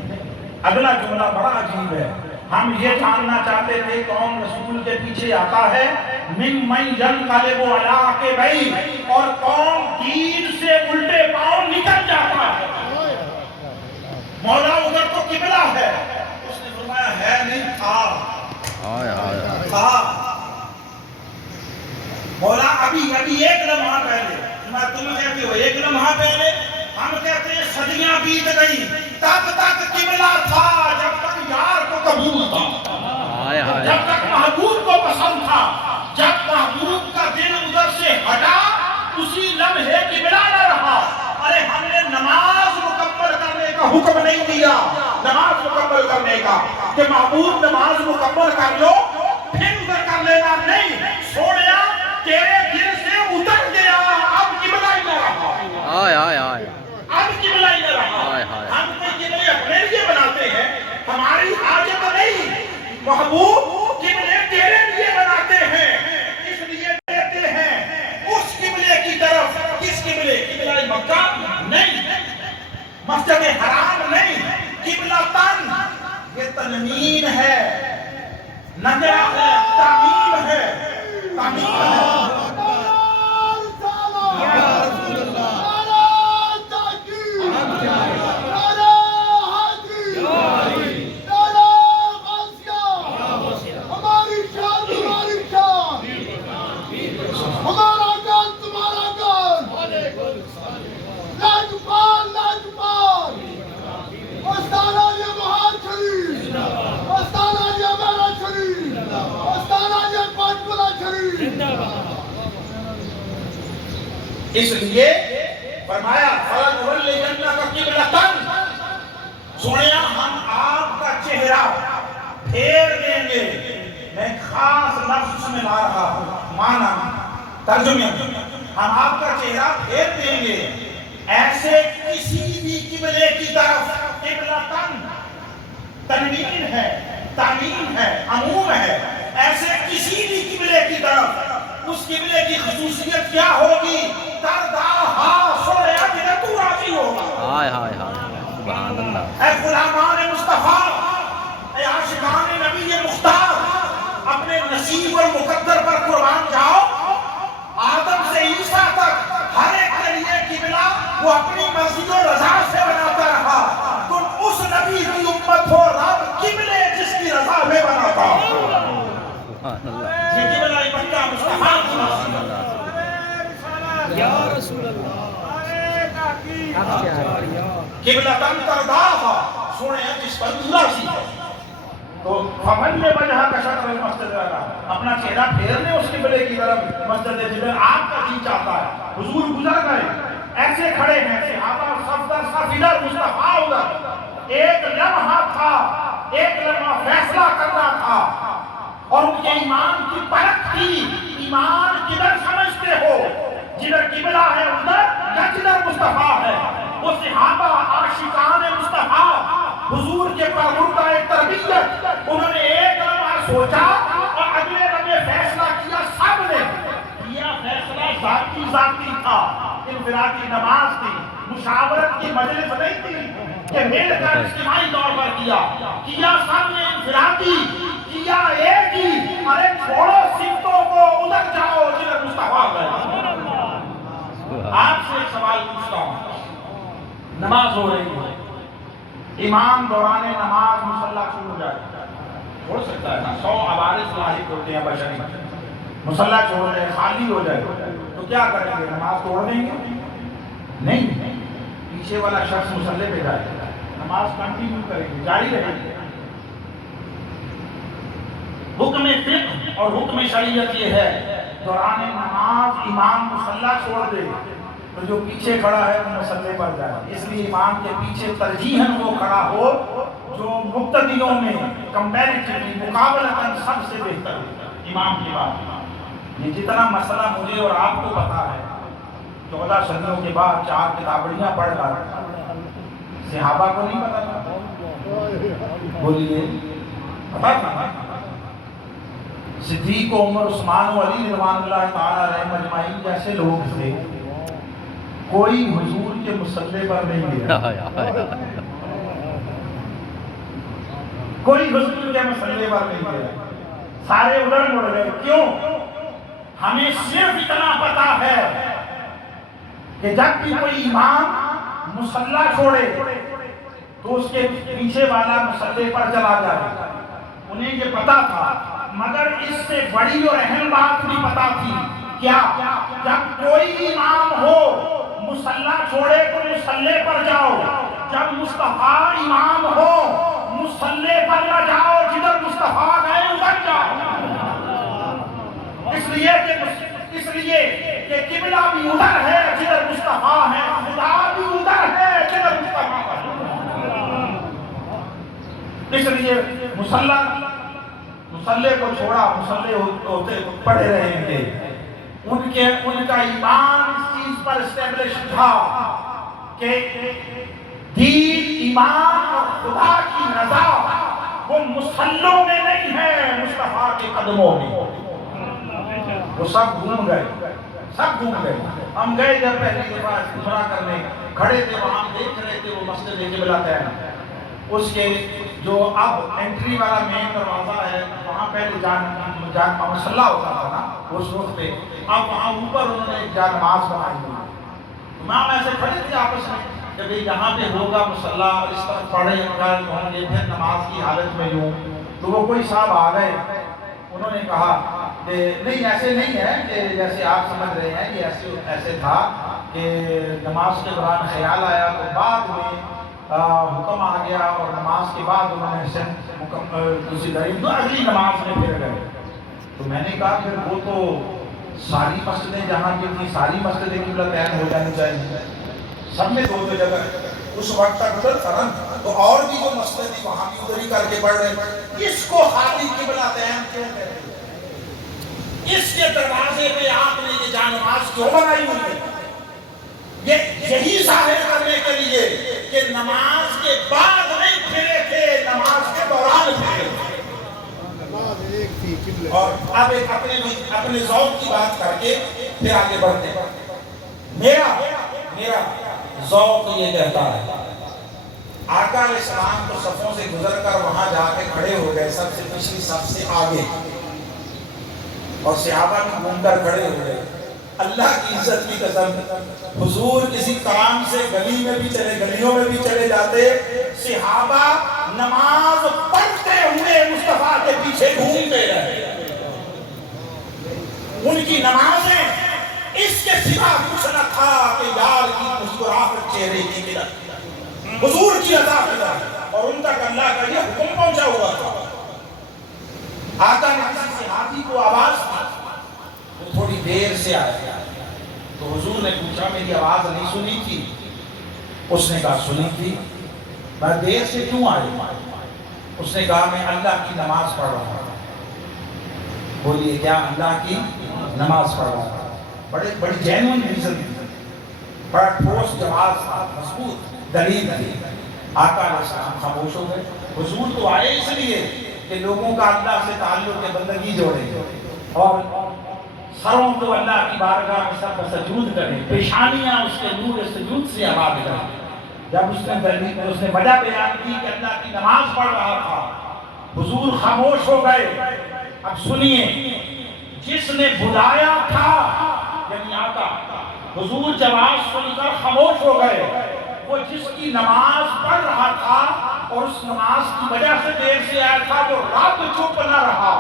اگلا جملہ بڑا عجیب ہے، ہم یہ جاننا چاہتے تھے کون رسول کے پیچھے آتا ہے، ممن ینقلب علی عقبیہ، اور کون دین سے الٹے پاؤں نکل جاتا ہے۔ مولا ادھر تو قبلہ ہے، اس نے فرمایا ہے نہیں، تھا۔ مولا ابھی ایک لمحہ پہلے، تم کہتے ہو ایک لمحہ پہلے، ہم کہتے ہیں صدیاں بیت گئی، تب تک قبلہ تھا جب تک یار کو قبول تھا، جب تک محبوب کو پسند تھا، جب محبوب کا دل ادھر سے ہٹا اسی لمحے قبلہ نہ رہا۔ ارے ہم نے نماز مکمل کرنے کا حکم نہیں دیا، نماز مکمل کرنے کا کہ محبوب نماز مکمل کر لو پھر ادھر کر لینا، نہیں، سوڑیا تیرے دل سے اتر گیا، اب قبلہ ہی نہ رہا، اب قبلہ ہی نہ رہا۔ ہم کوئی قبلے اپنے لیے بناتے ہیں، ہماری حاجت نہیں، محبوب قبلے تیرے لیے بناتے ہیں، اس لیے دیتے ہیں اس قبلے کی طرف۔ کس قبلے؟ قبلہ مکہ نہیں، مسجد حرام نہیں، قبلہ تن، یہ تنوین ہے، نظرہ ہے، تعمیم ہے، تعمیم ہے۔ اس لیے فرمایا فَلَنُوَلِّيَنَّكَ قِبْلَةً، سنیا ہم آپ کا چہرہ پھیر دیں گے۔ میں خاص لفظ میں لا رہا ہوں، معنی ترجمہ، ہم آپ کا چہرہ پھیر دیں گے ایسے کسی بھی قبلے کی طرف۔ قبلتاً تنوین ہے، تعمیم ہے، عموم ہے، ایسے کسی بھی قبلے کی طرف۔ اس قبلے کی خصوصیت کیا ہوگی؟ ترداہا، سویا جنہیں تو راضی ہوگا۔ سبحان اللہ۔ اے غلامان مصطفیٰ، اے عاشقان نبی مختار، اپنے نصیب اور مقدر پر قربان جاؤ۔ آدم سے عیسیٰ تک ہر ایک کے لیے قبلہ وہ اپنی مرضی و رضا سے بناتا رہا۔ تم اس نبی کی امت ہو، رب قبلے جس کی رضا میں بناتا ہو۔ یہ قبلہ مکہ مصطفیٰ یا رسول اللہ۔ قبلتاً ترداہا، سونے ہیں جس پر تو راضی ہے۔ تو فَمَلِّ وَجْهَكَ شَطْرَ الْمَسْجِدِ الْحَرَامِ، اپنا چہرہ پھیرنے اس قبلے کی طرف، مسجد جدھر آپ کا جی چاہتا ہے۔ حضور گزر گئے، ایسے کھڑے ہیں، صحابہ صف در صف ادھر، مصطفیٰ ادھر۔ ایک لمحہ تھا، ایک لمحہ فیصلہ کرنا تھا، اور ان کے ایمان کی پرکھ تھی، ایمان کدھر سمجھتے ہو، جدھر قبلہ ہے ادھر یا جدھر مصطفیٰ ہے؟ وہ صحابہ عاشقان مصطفیٰ حضور کے پرمردہ تربیت، انہوں نے ایک لمحہ سوچا اور اگلے لمحے فیصلہ کیا۔ سب نے کیا فیصلہ ذاتی تھا، انفرادی نماز تھی، مشاورت کی مجلس نہیں تھی کہ مل کر اجتماعی طور پر کیا سب نے انفرادی کیا، ایک ہی۔ ارے چھوڑو سمتوں کو، ادھر جاؤ جدھر مصطفیٰ ہے۔ آپ سے ایک سوال پوچھتا ہوں، نماز ہو رہی ہے، امام دوران نماز مصلی چھوڑ جائے، چھوڑ سکتا ہے نا، 100 عوارض لاحق ہوتے ہیں بشری، مصلی چھوڑ جائے، خالی ہو جائے تو کیا کریں گے؟ نماز توڑ دیں گے؟ نہیں، پیچھے والا شخص مصلی پہ جائے گا، نماز کنٹینیو کریں گے، جاری رہے گی۔ حکم فقہ اور حکم شریعت یہ ہے، دوران نماز امام مصلی چھوڑ دے تو جو پیچھے کھڑا ہے وہ مصلی پر جائے۔ اس لیے امام کے پیچھے ترجیحاً وہ کھڑا ہو جو مقتدیوں میں کمپیریٹیولی مقابلتاً سب سے بہتر ہے امام کی بات۔ یہ جتنا مسئلہ مجھے اور آپ کو پتا ہے، 14 صدیوں کے بعد 4 کتابڑیاں پڑھ کر، صحابہ کو نہیں پتا تھا؟ بولیے، پتا تھا؟ صدیق، عمر، عثمان و علی رضوان اللہ تعالیٰ علیہم اجمعین جیسے لوگ تھے کوئی حضور کے مصلی پر نہیں گیا، کوئی حضور کے مصلی پر نہیں گیا، سارے ادھر مڑ گئے۔ کیوں؟ ہمیں صرف اتنا پتا ہے کہ جب بھی کوئی امام مصلی چھوڑے تو اس کے پیچھے والا مصلی پر چلا جائے، انہیں یہ پتا تھا۔ مگر اس سے بڑی اور اہم بات بھی پتا تھی، کیا؟ جب کوئی امام ہو مصلی چھوڑے تو مصلی پر جاؤ، جب مصطفیٰ امام ہو مصلی پر نہ جاؤ، جدھر مصطفیٰ گئے ادھر جاؤ۔ اس لیے کہ قبلہ بھی ادھر ہے جدھر مصطفیٰ ہے، خدا بھی ادھر ہے جدھر مصطفیٰ ہے۔ اس لیے مصلی کو چھوڑا، مصلی ہوتے پڑے رہیں گے۔ ان کا ایمان اس چیز پر اسٹیبلش تھا کہ دین، ایمان اور خدا کی رضا وہ مصلوں میں نہیں ہے، مصطفیٰ کے قدموں میں۔ وہ سب گھوم گئے، سب گھوم گئے۔ ہم گئے جب پہلی دفعہ عمرہ کرنے، کھڑے تھے وہاں، دیکھ رہے تھے وہ مسجد قبلہ طیب، اس کے جو اب انٹری والا مین دروازہ ہے وہاں پہلے جان مصلی ہوتا تھا نا اس وقت پہ، اب وہاں اوپر انہوں نے ایک جان نماز بنائی ہوئی۔ امام ایسے کھڑے تھے آپس میں کہ بھئی یہاں پہ ہوگا مصلی اور اس طرف پڑھے ہوں گے پھر نماز کی حالت میں یوں۔ تو وہ کوئی صاحب آ گئے، انہوں نے کہا کہ نہیں ایسے نہیں ہے کہ جیسے آپ سمجھ رہے ہیں، یہ ایسے تھا کہ نماز کے دوران خیال آیا تو بعد میں حکم آ گیا اور نماز کے بعد انہوں نے دوسری دریب اگلی نماز میں پھر گئے۔ تو میں نے کہا پھر وہ تو ساری مسجدیں جہاں کی تھی ساری مسجدیں قبلہ طیب ہو جانی چاہیے، سب میں دو جگہ اس وقت تک ادھر تھا، تو اور بھی جو مسجد تھی وہاں بھی ادھر ہی کر کے پڑھ رہے، اس کو خالی قبلہ طیب کیوں کہتے ہیں؟ اس کے دروازے پہ آپ نے یہ جان نماز کیوں بنائی ہوئی ہے؟ یہی ظاہر کرنے کے لیے کہ نماز کے بعد نہیں پھرے تھے، نماز کے دوران پھرے تھے۔ اور اب ایک اپنے ذوق کی بات کر کے پھر آگے بڑھتے ہیں۔ میرا ذوق یہ کہتا ہے، آقا علیہ السلام تو صفوں سے گزر کر وہاں جا کے کھڑے ہو گئے، سب سے پچھلی سب سے آگے، اور صحابہ بھی گھوم کر کھڑے ہو گئے۔ اللہ کی عزت کی قسم، حضور کسی کام سے گلی میں بھی چلے، گلیوں میں بھی چلے جاتے، صحابہ نماز پڑھتے ہوئے مصطفیٰ کے پیچھے گھومتے رہے۔ ان کی نمازیں اس کے سوا کچھ نہ تھا کہ یار کی مسکراہٹ چہرے کی ملت، حضور کی رضا ملت، اور ان تک اللہ کا یہ حکم پہنچا ہوا تھا۔ آقا نے کسی صحابی کو آواز دی، وہ تھوڑی دیر سے آیا، تو حضور نے پوچھا میری آواز نہیں سنی تھی؟ اس نے کہا سنی تھی۔ میں دیر سے کیوں آیا؟ اس نے کہا میں اللہ کی نماز پڑھ رہا تھا۔ بولیے کیا؟ اللہ کی نماز پڑھ رہا تھا۔ بڑی جینوئن ریزن تھی، بڑا ٹھوس جواز تھا، مضبوط دلیل تھی۔ آقا علیہ السلام خاموش ہو گئے۔ حضور تو آئے اس لیے کہ لوگوں کا اللہ سے تعلق کے بندگی جوڑے اور سروں کو اللہ کی بارگاہ میں سر پر سجود کریں، پیشانیاں اس کے نور سجود سے آباد کریں۔ جب اس نے وجہ بیان کی کہ اللہ کی نماز پڑھ رہا تھا، حضور خاموش ہو گئے۔ اب سنیے، جس نے بلایا تھا یعنی آقا، حضور جواب سن کر خاموش ہو گئے۔ وہ جس کی نماز پڑھ رہا تھا اور اس نماز کی وجہ سے دیر سے آیا تھا، وہ رب چپ نہ رہا،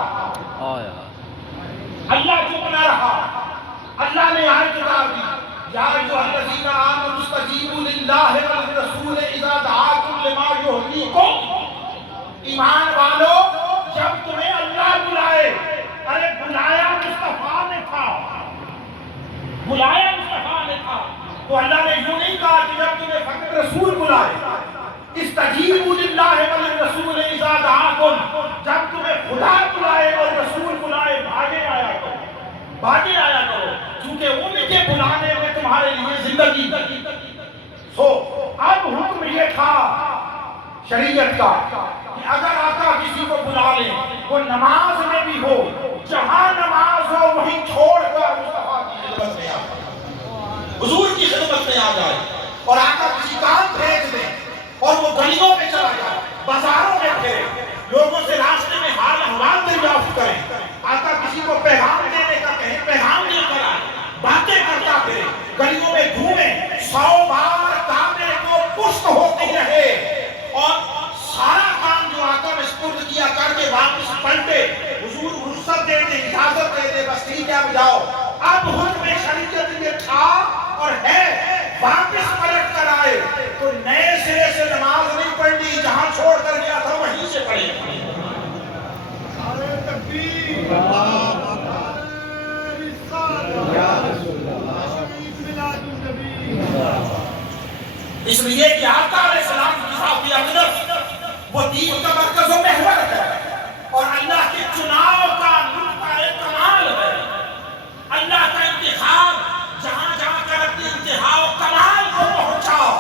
اللہ چپ نہ رہا۔ اللہ نے آیت اتار دی، یا ایھا الذین آمنوا استجیبوا للہ والرسول اذا دعاکم لما یحییکم۔ ایمان والو، جب تمہیں اللہ بلائے، ارے بلایا مصطفیٰ نے تھا، بلایا مصطفیٰ نے تھا، تو اللہ نے یوں نہیں کہا کہ جب تمہیں فقط رسول بلائے، استجیبوا للہ والرسول اذا دعاکم، جب تمہیں خدا بلائے اور رسول بلائے بھاگے آیا کرو، بھاگے آیا کرو، چونکہ ان کے بلانے میں تمہارے لیے زندگی۔ سو اب حکم یہ تھا شریعت کا کہ اگر آقا کسی کو بلا لیں، وہ نماز میں بھی ہو، جہاں نماز ہو وہیں چھوڑ کر مصطفیٰ کی خدمت میں آ، حضور کی خدمت میں آ آ جائے اور آقا کسی کام بھیج دیں اور وہ گلیوں میں چلا جائے، بازاروں میں پھرے، لوگوں سے راستے میں حال احوال دریافت کریں، آقا کسی کو پیغام دینے کا کہیں پیغام دے کر آئے، باتیں کرتا پھرے، گلیوں میں گھومیں، 100 بار کعبے کو پشت ہوتی رہے اور سارا کام جو آقا نے سپرد کیا کر کے واپس پلٹے، حضور رخصت دے دے، اجازت دے دے، بس ٹھیک ہے اب جاؤ۔ اب حکم شریعت یہ تھا اور ہے، واپس پلٹ کر آئے تو نئے سرے سے نماز نہیں پڑھنی، جہاں چھوڑ کر گیا تھا وہیں سے پڑھے۔ اس لیے کہ آقا علیہ السلام کی ذات اقدس وہ دین کا مرکز و محور ہے اور اللہ کے چناؤ کا نقطہ کمال ہے۔ اللہ کا انتخاب جہاں جہاں کر اپنے انتہا و کمال کو پہنچاؤ،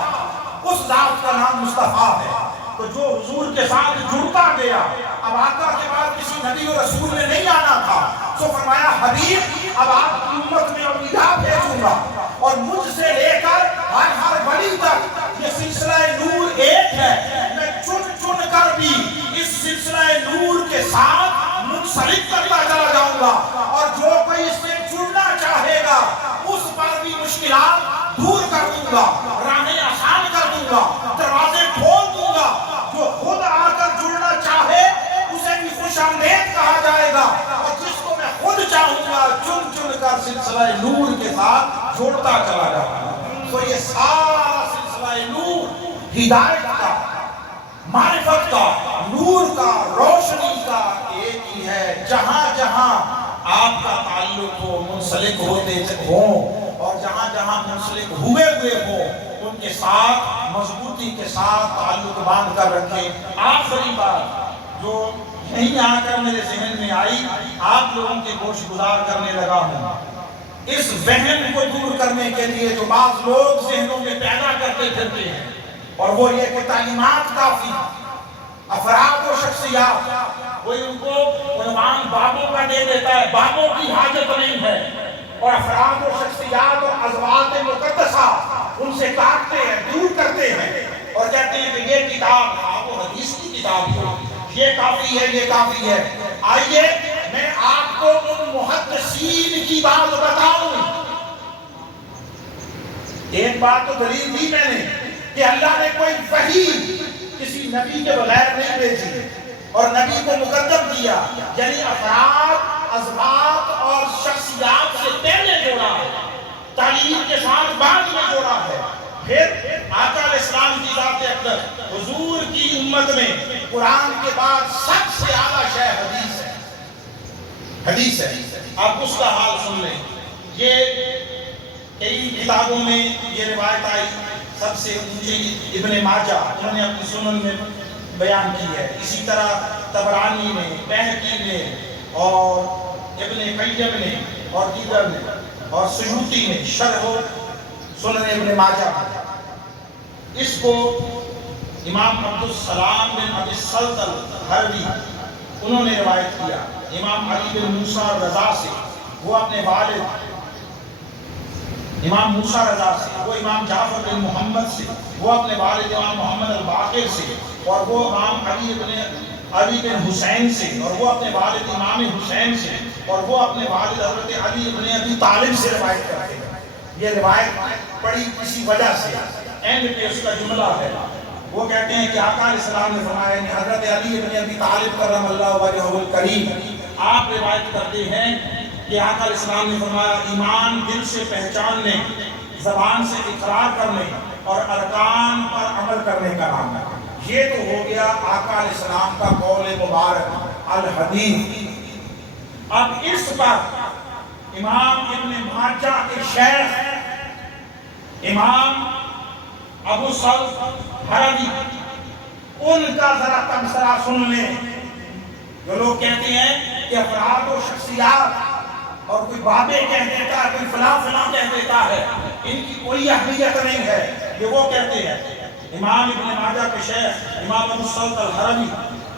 اس ذات کا نام مصطفیٰ ہے۔ تو جو حضور کے ساتھ جڑتا گیا، اب آقا کے بعد کسی نبی و رسول نے نہیں آنا تھا، تو فرمایا حبیب اب آپ کی امت میں اولیاء بھیجوں گا اور مجھ سے لے کر ہر ولی تک یہ سلسلہ نور ایک ہے، میں چن چن کر بھی اس سلسلہ نور کے ساتھ منسلک کرتا چلا جاؤں گا اور جو کوئی اس سے جڑنا چاہے گا اس پر بھی مشکلات دور کر دوں گا، راہیں آسان کر دوں گا، دروازے کھول دوں گا۔ جو خود آ کر جڑنا چاہے اسے بھی خوش آمدید کہا جائے گا اور جس کو میں خود چاہوں گا چن چن کر سلسلہ نور کے ساتھ جوڑتا چلا جاؤں گا۔ تو یہ سارا سلسلہ نور ہدایت کا، معرفت کا، نور کا، روشنی کا ایک ہی ہے۔ جہاں جہاں آپ کا تعلق ہو، منسلک ہوتے ہوں اور جہاں جہاں منسلک ہوئے ہوں ان کے ساتھ مضبوطی کے ساتھ تعلق باندھ کر رکھیں۔ آخری بات جو یہیں آ کر میرے ذہن میں آئی، آپ لوگوں کے گوش گزار کرنے لگا ہوں، اس وہم کو دور کرنے کے لیے جو بعض لوگ ذہنوں میں پیدا کرتے پھرتے ہیں، اور وہ یہ کہ تعلیمات کافی، افراد و شخصیات، کوئی ان کو عنوان بابوں کا دے دیتا ہے، بابوں کی حاجت نہیں ہے، اور افراد و شخصیات اور ازواج مقدسہ ان سے کاٹتے ہیں، دور کرتے ہیں اور کہتے ہیں کہ یہ کتاب آپ و حدیث کی کتاب ہے، یہ کافی ہے، یہ کافی ہے۔ آئیے میں آپ کو ان محدثین کی بات بتاؤں۔ ایک بات تو دلیل دی میں نے کہ اللہ نے کوئی وحی کسی نبی کے بغیر نہیں بھیجی اور نبی کو مقدم کیا، یعنی افراد، ازواج اور شخصیات سے پہلے جوڑا ہے، تعلیم کے ساتھ بعد میں جوڑا ہے۔ پھر آقا علیہ السلام کی ذات اقدس حضور کی امت میں قرآن کے بعد سب سے اعلیٰ شے حدیث ہے، حدیث ہے۔ آپ اس کا حال سن لیں، یہ کئی کتابوں میں یہ روایت آئی، سب سے اونچی ابن ماجہ انہوں نے اپنی سنن میں بیان کی ہے، اسی طرح طبرانی نے، بہقی نے اور ابن قیم نے اور دیگر نے اور سیوطی نے شرح سنن ابن ماجہ۔ اس کو امام عبدالسلام بن ابی السلط الحربی انہوں نے روایت کیا، امام علی بن موسیٰ رضا سے، وہ اپنے والد امام موسیٰ رضا سے، وہ امام جعفر بن محمد سے، وہ اپنے والد امام محمد الباقر سے، اور وہ امام علی بن حسین سے، اور وہ اپنے والد امام حسین سے، اور وہ اپنے والد حضرت علی بن ابی طالب سے روایت کرتے ہیں۔ یہ روایت پڑی کسی وجہ سے، اینڈ پہ اس کا جملہ ہے، وہ کہتے ہیں کہ آقا علیہ السلام نے فرمایا کہ حضرت علی بن ابی طالب کرم اللہ وجہہ الکریم، آپ روایت کرتے ہیں کہ آقا علیہ السلام نے فرمایا ایمان دل سے پہچاننے، زبان سے اقرار کرنے اور ارکان پر عمل کرنے کا نام ہے۔ یہ تو ہو گیا آقا علیہ السلام کا قول مبارک الحدیث۔ اب اس پر امام ابن ماجہ کے شیخ امام ابو سلط حربی ان کا ذرا تبصرہ سن لیں۔ جو لوگ کہتے ہیں کہ افراد و شخصیات اور کوئی بابے کہہ دیتا ہے، کوئی فلاں فلاں کہہ دیتا ہے، ان کی کوئی اہمیت نہیں ہے، یہ وہ کہتے ہیں امام ابن ماجہ کے شیخ امام ابو سلط الحربی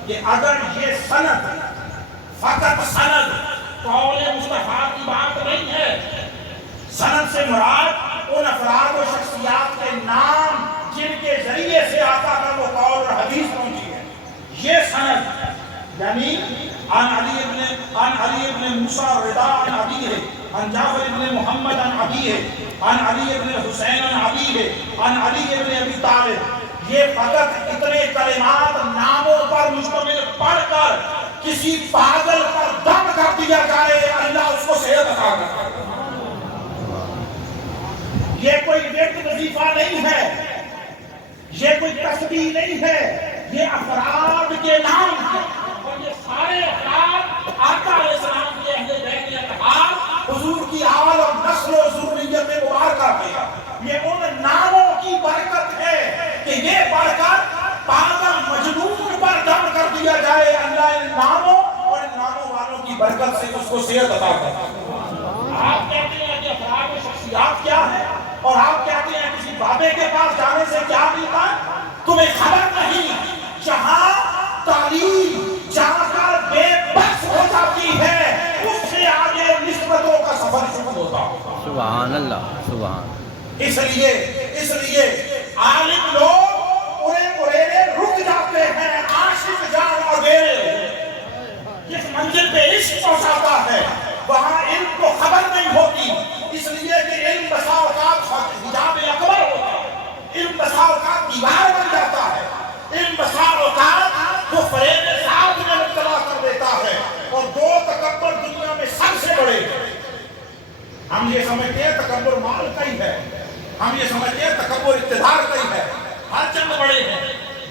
کہ اگر یہ سند فقط سند قول مصطفیٰ کی بات نہیں ہے، سند سے مراد ان افراد و شخصیات یعنی عن علی ابن موسیٰ الرضا عن ابیہ عن جعفر ابن محمد عن ابیہ عن علی ابن حسین عن ابیہ عن علی ابن ابی طالب. یہ فقط اتنے کلمات ناموں پر مشتمل پڑھ کر کسی پاگل پر دم کر دیا جائے، اللہ اس کو صحت عطا کرتا ہے. یہ کوئی ورد وظیفہ نہیں ہے، یہ کوئی تسبیح نہیں ہے، یہ افراد کے نام ہیں. اور یہ سارے افراد آقا علیہ السلام کے اہل بیت کے اتحاد، حضور کی آل اور نسل و ذریت مبارکہ ہے. یہ ان ناموں کی برکت ہے کہ یہ برکت پاگل مجنون پر دم کر دیا جائے، اللہ ان ناموں اور ان ناموں والوں کی برکت سے اس کو صحت عطا کرتا ہے. آپ کہتے ہیں کہ افراد و شخصیات کیا ہے، اور آپ کہتے ہیں کسی بابے کے پاس جانے سے کیا ملتا ہے؟ تمہیں خبر نہیں، جہاں تعلیم جا کر بے بس ہو جاتی ہے، اس سے آگے نسبتوں کا سفر شروع ہوتا ہے. سبحان اللہ، سبحان. اس لیے عالم لوگ اڑے رک جاتے ہیں، عاشق جان اگیرے. جس منزل پہ عشق پہنچاتا ہے وہاں علم کو خبر نہیں ہوتی، اس لیے کہ علم بسا اوقات حجاب اکبر ہوتا ہے، علم بسا اوقات دیوار بن جاتا ہے، علم بسا اوقات وہ فریب ذات میں مبتلا کر دیتا ہے. اور دو تکبر دنیا میں سب سے بڑے ہیں. ہم یہ سمجھتے ہیں تکبر مال کا ہی ہے، ہم یہ سمجھتے ہیں تکبر اقتدار کا ہی ہے. ہر چند بڑے ہیں،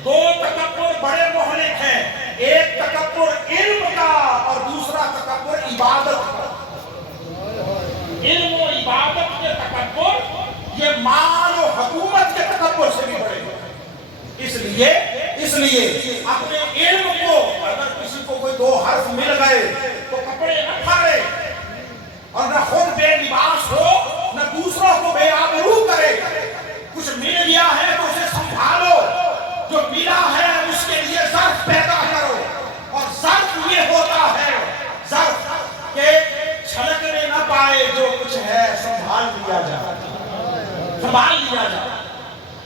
دو تکبر بڑے مہلک ہیں. ایک تکبر علم کا اور دوسرا تکبر عبادت کا. علم و عبادت کے تکبر یہ مال و حکومت کے تکبر سے بھی بڑے ہیں. اس لیے اپنے علم کو، اگر کسی کو کوئی دو حرف مل گئے تو کپڑے نہ پھاڑے، اور نہ خود بے لباس ہو نہ دوسروں کو بے آبرو کرے. کچھ مل گیا ہے تو اسے سنبھالو، جو ملا ہے اس کے لیے ظرف پیدا کرو. اور ظرف یہ ہوتا ہے ظرف کہ چھلکنے نہ پائے جو کچھ ہے سنبھال لیا جائے.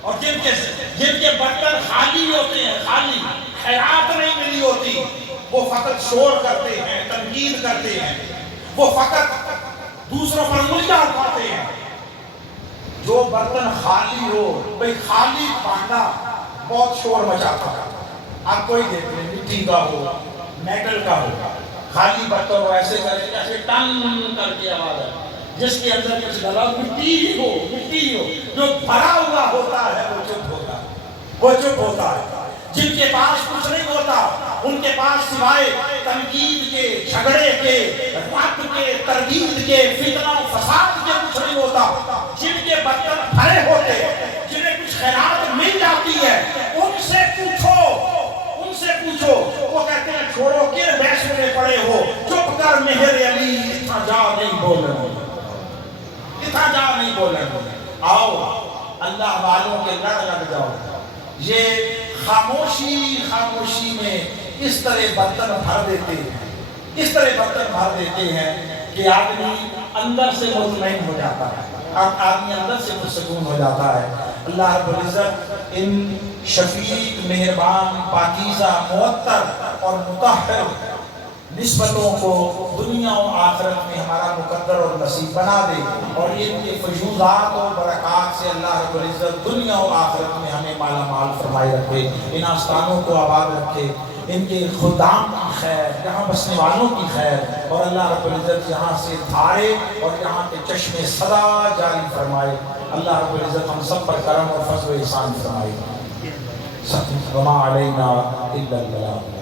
اور جن کے برتن خالی ہوتے ہیں، خالی خیرات نہیں ملی ہوتی، وہ فقط شور کرتے ہیں، تنقید کرتے ہیں، وہ فقط دوسروں پر انگلیاں اٹھاتے ہیں. جو برتن خالی ہو، بھئی خالی پانڈا بہت شور مچاتا ہے. آپ کوئی دیکھ لیں، مٹی کا ہو، میٹل کا ہو، خالی برتن ہو ایسے کرے جیسے ٹن کر کے آواز ہے. جس کے اندر کچھ ڈلا مٹی ہی ہو، جو بھرا ہوا ہوتا ہے وہ چپ ہوتا ہے. جن کے پاس کچھ نہیں ہوتا ان کے پاس سوائے تنقید کے، جھگڑے کے، رد کے، تردید کے، فتنہ و فساد کے کچھ نہیں ہوتا. جن کے برتن بھرے ہوتے، جنہیں کچھ خیرات مل جاتی ہے، ان سے پوچھو، وہ کہتے ہیں چھوڑو کہ بحث میں پڑے ہو، چپ کر مہر علی، اتنا جا نہیں بولنا. آؤ اللہ والوں کے لڑ جاؤ. یہ خاموشی میں اس طرح برتن بھر دیتے ہیں کہ آدمی اندر سے مطمئن ہو جاتا ہے، آدمی اندر سے پرسکون ہو جاتا ہے. اللہ رب العزت ان شفیق، مہربان، پاکیزہ، معطر اور مطہر نسبتوں کو دنیا و آخرت میں ہمارا مقدر اور نصیب بنا دے، اور ان کے فیوضات و برکات سے اللہ رب العزت دنیا و آخرت میں ہمیں مالا مال فرمائے رکھے، ان آستانوں کو آباد رکھے، ان کے خدام کی خیر، یہاں بسنے والوں کی خیر، اور اللہ رب العزت یہاں سے دھارے اور یہاں کے چشمے سدا جاری فرمائے. اللہ رب العزت ہم سب پر کرم اور فضل و احسان فرمائے. وما علینا الا البلاغ.